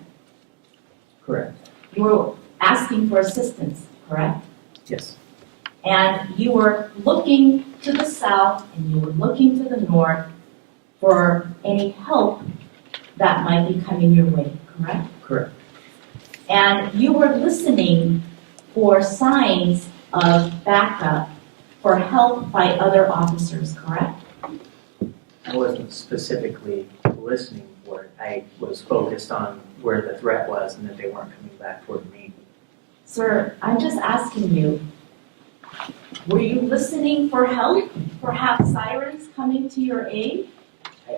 Correct. You were asking for assistance, correct? Yes. And you were looking to the south and you were looking to the north for any help that might be coming your way, correct? Correct. And you were listening for signs of backup, for help by other officers, correct? I wasn't specifically listening for it. I was focused on where the threat was and that they weren't coming back toward me. Sir, I'm just asking you, were you listening for help? Perhaps sirens coming to your aid? I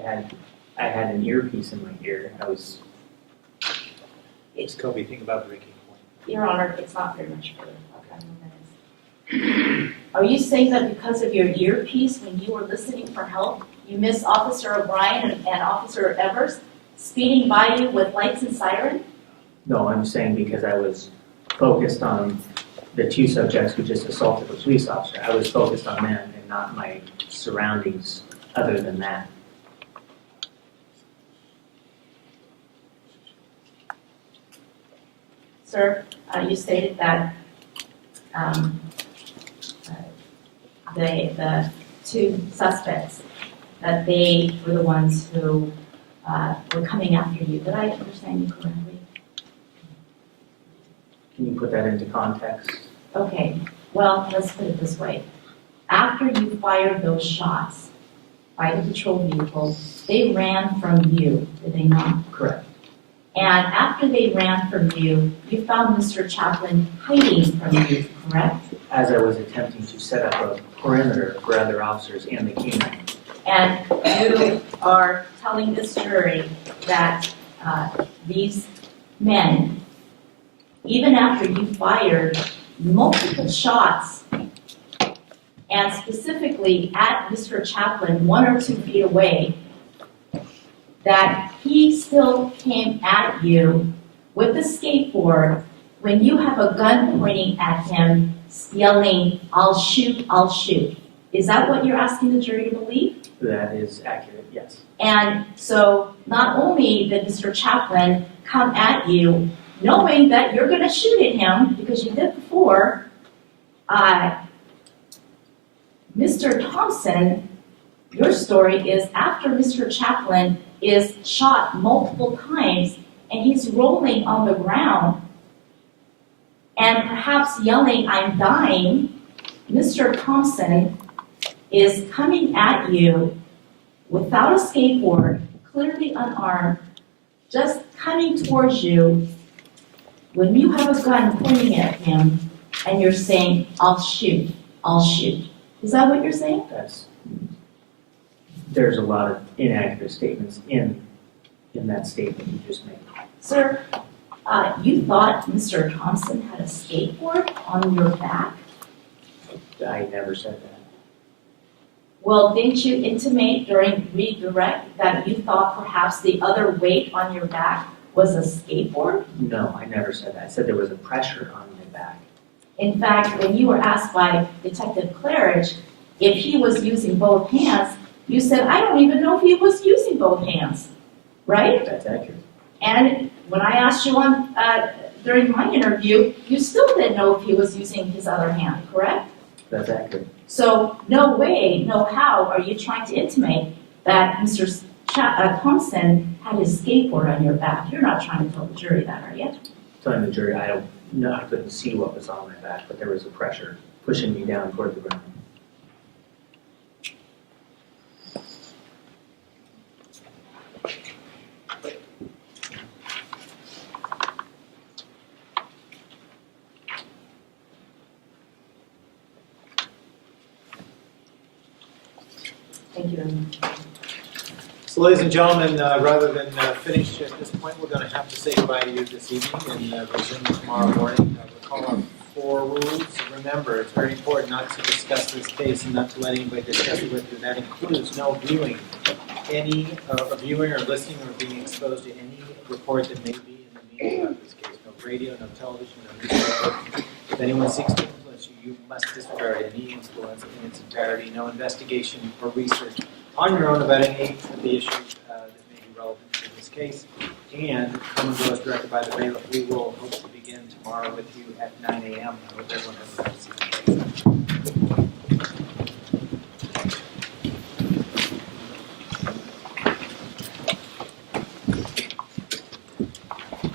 had an earpiece in my ear. I was. Ms. Kobe, think about breaking point. Your Honor, it's not very much further. Okay. Are you saying that because of your earpiece, when you were listening for help, you missed Officer O'Brien and Officer Evers speeding by you with lights and siren? No, I'm saying because I was focused on the two subjects who just assaulted a police officer. I was focused on them and not my surroundings other than that. Sir, you stated that the two suspects, that they were the ones who were coming after you. Did I understand you correctly? Can you put that into context? Okay, well, let's put it this way. After you fired those shots by the patrol vehicle, they ran from you, did they not? Correct. And after they ran from you, you found Mr. Chaplin hiding from you, correct? As I was attempting to set up a perimeter for other officers and the canine. And you are telling this jury that these men, even after you fired multiple shots, and specifically at Mr. Chaplin 1 or 2 feet away, that he still came at you with a skateboard when you have a gun pointing at him, yelling, "I'll shoot, I'll shoot." Is that what you're asking the jury to believe? That is accurate, yes. And so not only did Mr. Chaplin come at you knowing that you're going to shoot at him because you did before, Mr. Thompson, your story is after Mr. Chaplin is shot multiple times and he's rolling on the ground and perhaps yelling, "I'm dying," Mr. Thompson is coming at you without a skateboard, clearly unarmed, just coming towards you when you have a gun pointing at him and you're saying, "I'll shoot, I'll shoot." Is that what you're saying? There's a lot of inaccurate statements in that statement you just made. Sir, you thought Mr. Thompson had a skateboard on your back? I never said that. Well, didn't you intimate during redirect that you thought perhaps the other weight on your back was a skateboard? No, I never said that. I said there was a pressure on my back. In fact, when you were asked by Detective Claridge if he was using both hands, you said, "I don't even know if he was using both hands," right? That's accurate. And when I asked you during my interview, you still didn't know if he was using his other hand, correct? That's accurate. So no way, no how are you trying to intimate that Mr. Thompson had his skateboard on your back? You're not trying to tell the jury that, are you? Telling the jury, I couldn't see what was on my back, but there was a pressure pushing me down toward the ground. Thank you very much. So ladies and gentlemen, rather than finish at this point, we're going to have to say goodbye to you this evening and resume tomorrow morning. We'll call on 4 rules. Remember, it's very important not to discuss this case and not to let anybody discuss it with you. That includes no viewing, viewing or listening or being exposed to any report that may be in the media about this case. No radio, no television, no newspaper. If anyone seeks to influence you, you must disregard any influence in its entirety. No investigation or research on your own about any of the issues that may be relevant to this case. And come and go as directed by the bailiff. We will hope to begin tomorrow with you at 9 a.m. I hope everyone has a nice evening.